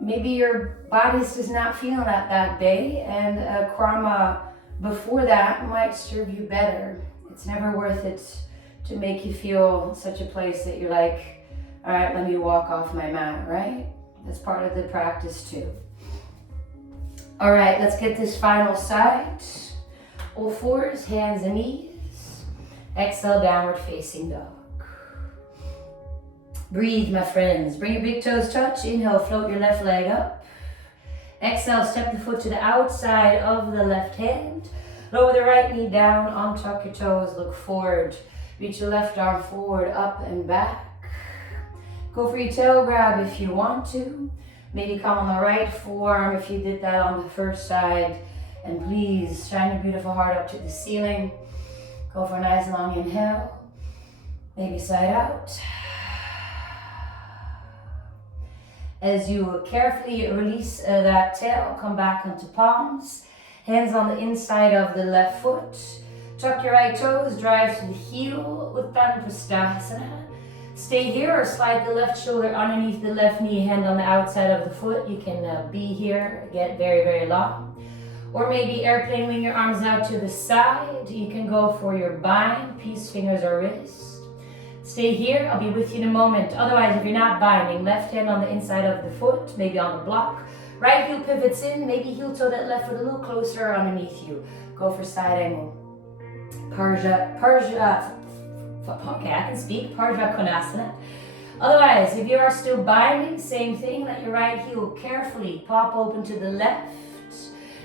maybe your body's just not feeling that day, and a karma before that might serve you better. It's never worth it to make you feel such a place that you're like, all right, let me walk off my mat, right? That's part of the practice too. All right, let's get this final side. All fours, hands and knees. Exhale, downward facing dog. Breathe, my friends. Bring your big toes touch. Inhale, float your left leg up. Exhale, step the foot to the outside of the left hand. Lower the right knee down, untuck your toes, look forward. Reach your left arm forward, up and back. Go for your tail grab if you want to. Maybe come on the right forearm if you did that on the first side. And please shine your beautiful heart up to the ceiling. Go for a nice long inhale. Maybe side out. As you carefully release that tail, come back onto palms. Hands on the inside of the left foot. Tuck your right toes, drive to the heel, Uttan Prasthasana. Stay here or slide the left shoulder underneath the left knee, hand on the outside of the foot. You can be here, get very, very long. Or maybe airplane, wing your arms out to the side. You can go for your bind, peace, fingers or wrist. Stay here, I'll be with you in a moment. Otherwise, if you're not binding, left hand on the inside of the foot, maybe on the block. Right heel pivots in, maybe heel toe that left foot a little closer underneath you. Go for side angle. Okay, I can speak, Parja Konasana. Otherwise, if you are still binding, same thing, let your right heel carefully pop open to the left.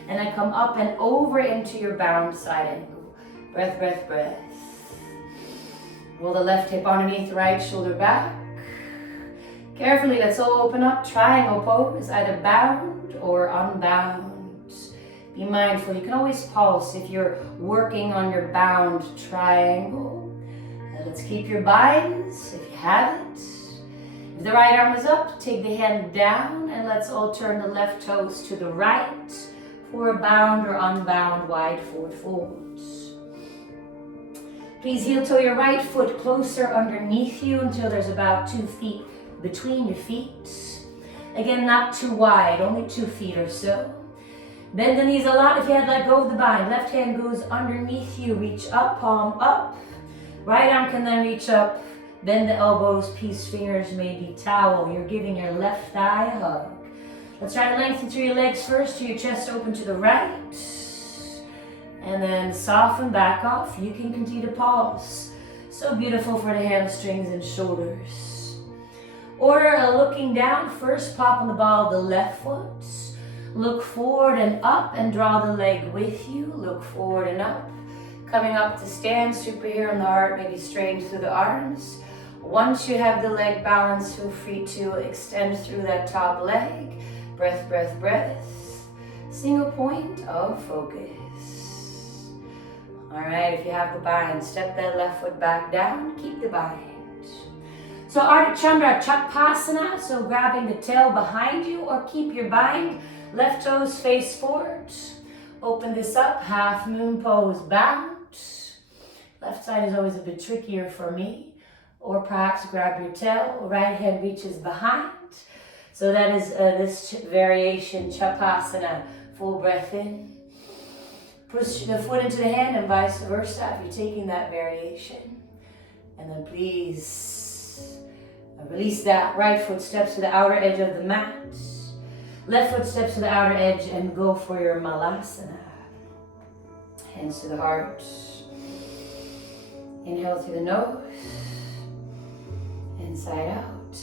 And then come up and over into your bound side angle. Breath, breath, breath. Roll the left hip underneath the right shoulder back. Carefully, let's all open up. Triangle pose, either bound or unbound. Be mindful, you can always pulse if you're working on your bound triangle. Let's keep your binds if you have it. If the right arm is up, take the hand down and let's all turn the left toes to the right for a bound or unbound wide forward fold. Please heel toe your right foot closer underneath you until there's about 2 feet between your feet. Again, not too wide, only 2 feet or so. Bend the knees a lot if you had let go of the bind. Left hand goes underneath you, reach up, palm up. Right arm can then reach up, bend the elbows, peace fingers, maybe towel. You're giving your left thigh a hug. Let's try to lengthen through your legs first, to your chest open to the right. And then soften back off. You can continue to pulse. So beautiful for the hamstrings and shoulders. Or looking down, first pop on the ball of the left foot. Look forward and up and draw the leg with you. Look forward and up. Coming up to stand, superhero on the heart, maybe straighten through the arms. Once you have the leg balanced, feel free to extend through that top leg. Breath, breath, breath. Single point of focus. All right, if you have the bind, step that left foot back down, keep the bind. So Ardha Chandra Chakpasana, so grabbing the tail behind you or keep your bind. Left toes face forward. Open this up, half moon pose, bound. Left side is always a bit trickier for me. or perhaps grab your tail. Right hand reaches behind. So that is this variation, Chapasana. Full breath in. Push the foot into the hand and vice versa if you're taking that variation. And then please release that. Right foot steps to the outer edge of the mat. Left foot steps to the outer edge and go for your Malasana. Hands to the heart. Inhale through the nose. Inside out.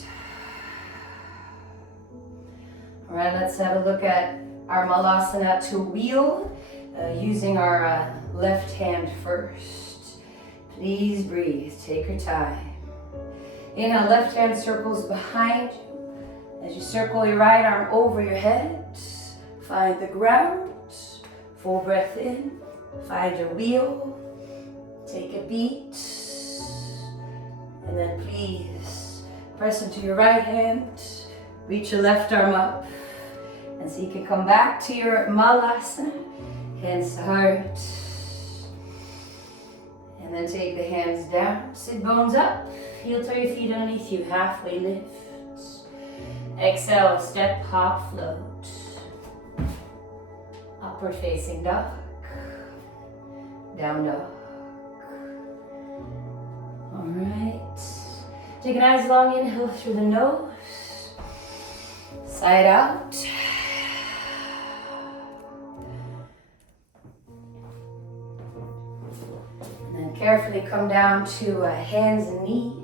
All right, let's have a look at our Malasana to wheel using our left hand first. Please breathe, take your time. Inhale, left hand circles behind you. As you circle your right arm over your head, find the ground. Full breath in, find your wheel. Take a beat. And then please press into your right hand. Reach your left arm up. And so you can come back to your Malasana. Hands to heart. And then take the hands down. Sit bones up. Heel toe your feet underneath you. Halfway lift. Exhale, step, hop, float. Upward facing dog. Down dog. All right. Take a nice long inhale through the nose. Side out. And then carefully come down to hands and knees.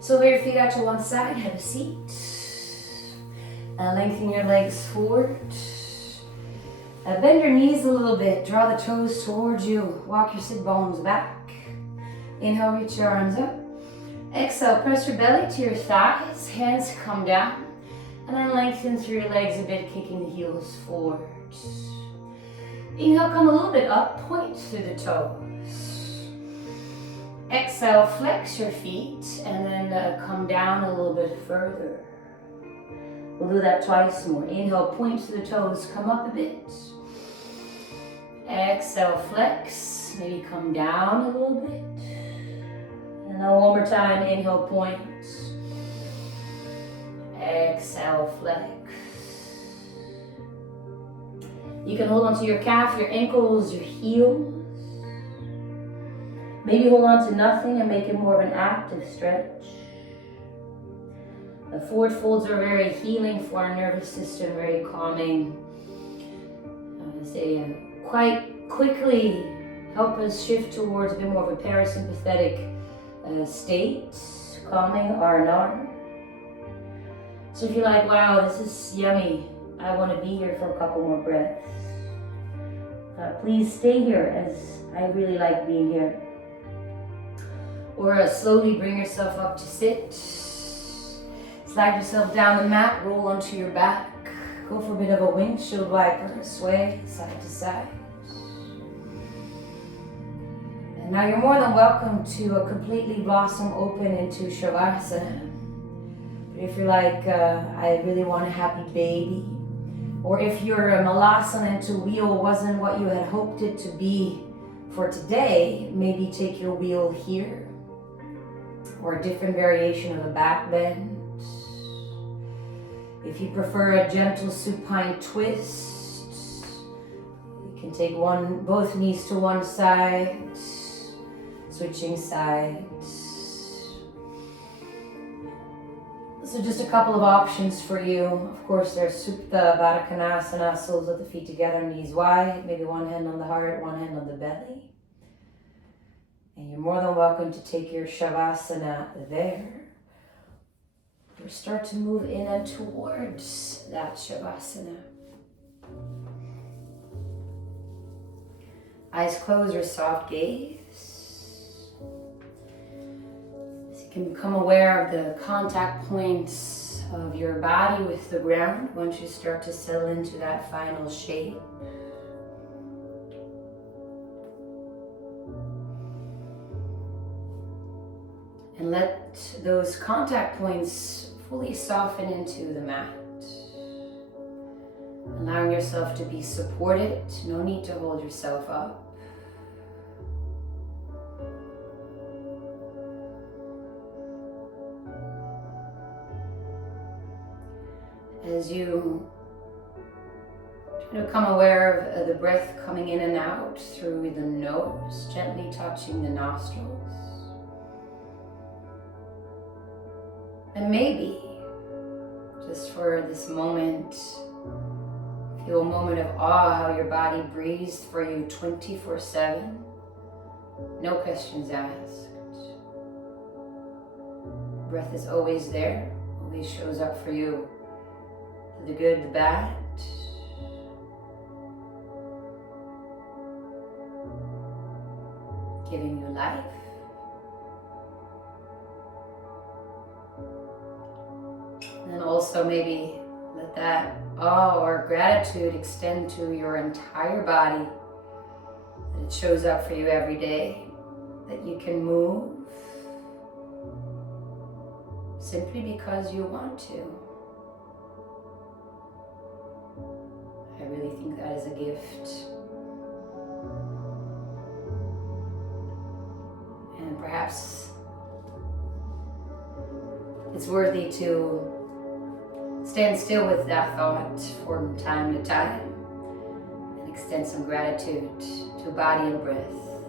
So lay your feet out to one side, have a seat. Lengthen your legs forward. Bend your knees a little bit, draw the toes towards you, walk your sit bones back. Inhale, reach your arms up. Exhale, press your belly to your thighs, hands come down, and then lengthen through your legs a bit, kicking the heels forward. Inhale, come a little bit up, point through the toes. Exhale, flex your feet, and then come down a little bit further. We'll do that twice more. Inhale, point to the toes, come up a bit. Exhale, flex, maybe come down a little bit. And now one more time, inhale, point. Exhale, flex. You can hold on to your calf, your ankles, your heels. Maybe hold on to nothing and make it more of an active stretch. The forward folds are very healing for our nervous system, very calming. They quite quickly help us shift towards a bit more of a parasympathetic state, calming R&R. So if you're like, wow, this is yummy, I want to be here for a couple more breaths. Please stay here, as I really like being here. Or slowly bring yourself up to sit. Slide yourself down the mat, roll onto your back. Go for a bit of a windshield wiper, sway side to side. And now you're more than welcome to completely blossom open into shavasana. But if you're like, I really want a happy baby, or if your malasana into wheel wasn't what you had hoped it to be for today, maybe take your wheel here, or a different variation of a back bend. If you prefer a gentle supine twist, you can take both knees to one side, switching sides. So just a couple of options for you. Of course, there's Supta, Baddha Konasana, soles of the feet together, knees wide, maybe one hand on the heart, one hand on the belly. And you're more than welcome to take your shavasana there. Or start to move in and towards that shavasana. Eyes closed or soft gaze. So you can become aware of the contact points of your body with the ground once you start to settle into that final shape. And let those contact points fully soften into the mat. Allowing yourself to be supported, no need to hold yourself up. as you become aware of the breath coming in and out through the nose, gently touching the nostrils. And maybe, just for this moment, feel a moment of awe how your body breathes for you 24/7. No questions asked. Breath is always there, always shows up for you. The good, the bad. Giving you life. And also maybe let that awe or gratitude extend to your entire body. That it shows up for you every day. That you can move simply because you want to. I really think that is a gift. And perhaps it's worthy to stand still with that thought from time to time and extend some gratitude to body and breath.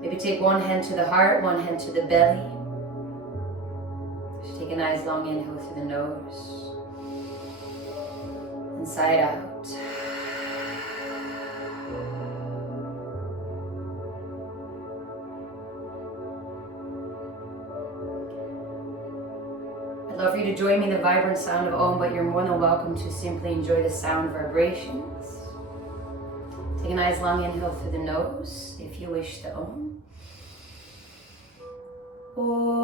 Maybe take one hand to the heart, one hand to the belly. Just take a nice long inhale through the nose. Inside out. I'd love for you to join me in the vibrant sound of Om, but you're more than welcome to simply enjoy the sound vibrations. Take a nice long inhale through the nose if you wish to Om. Om.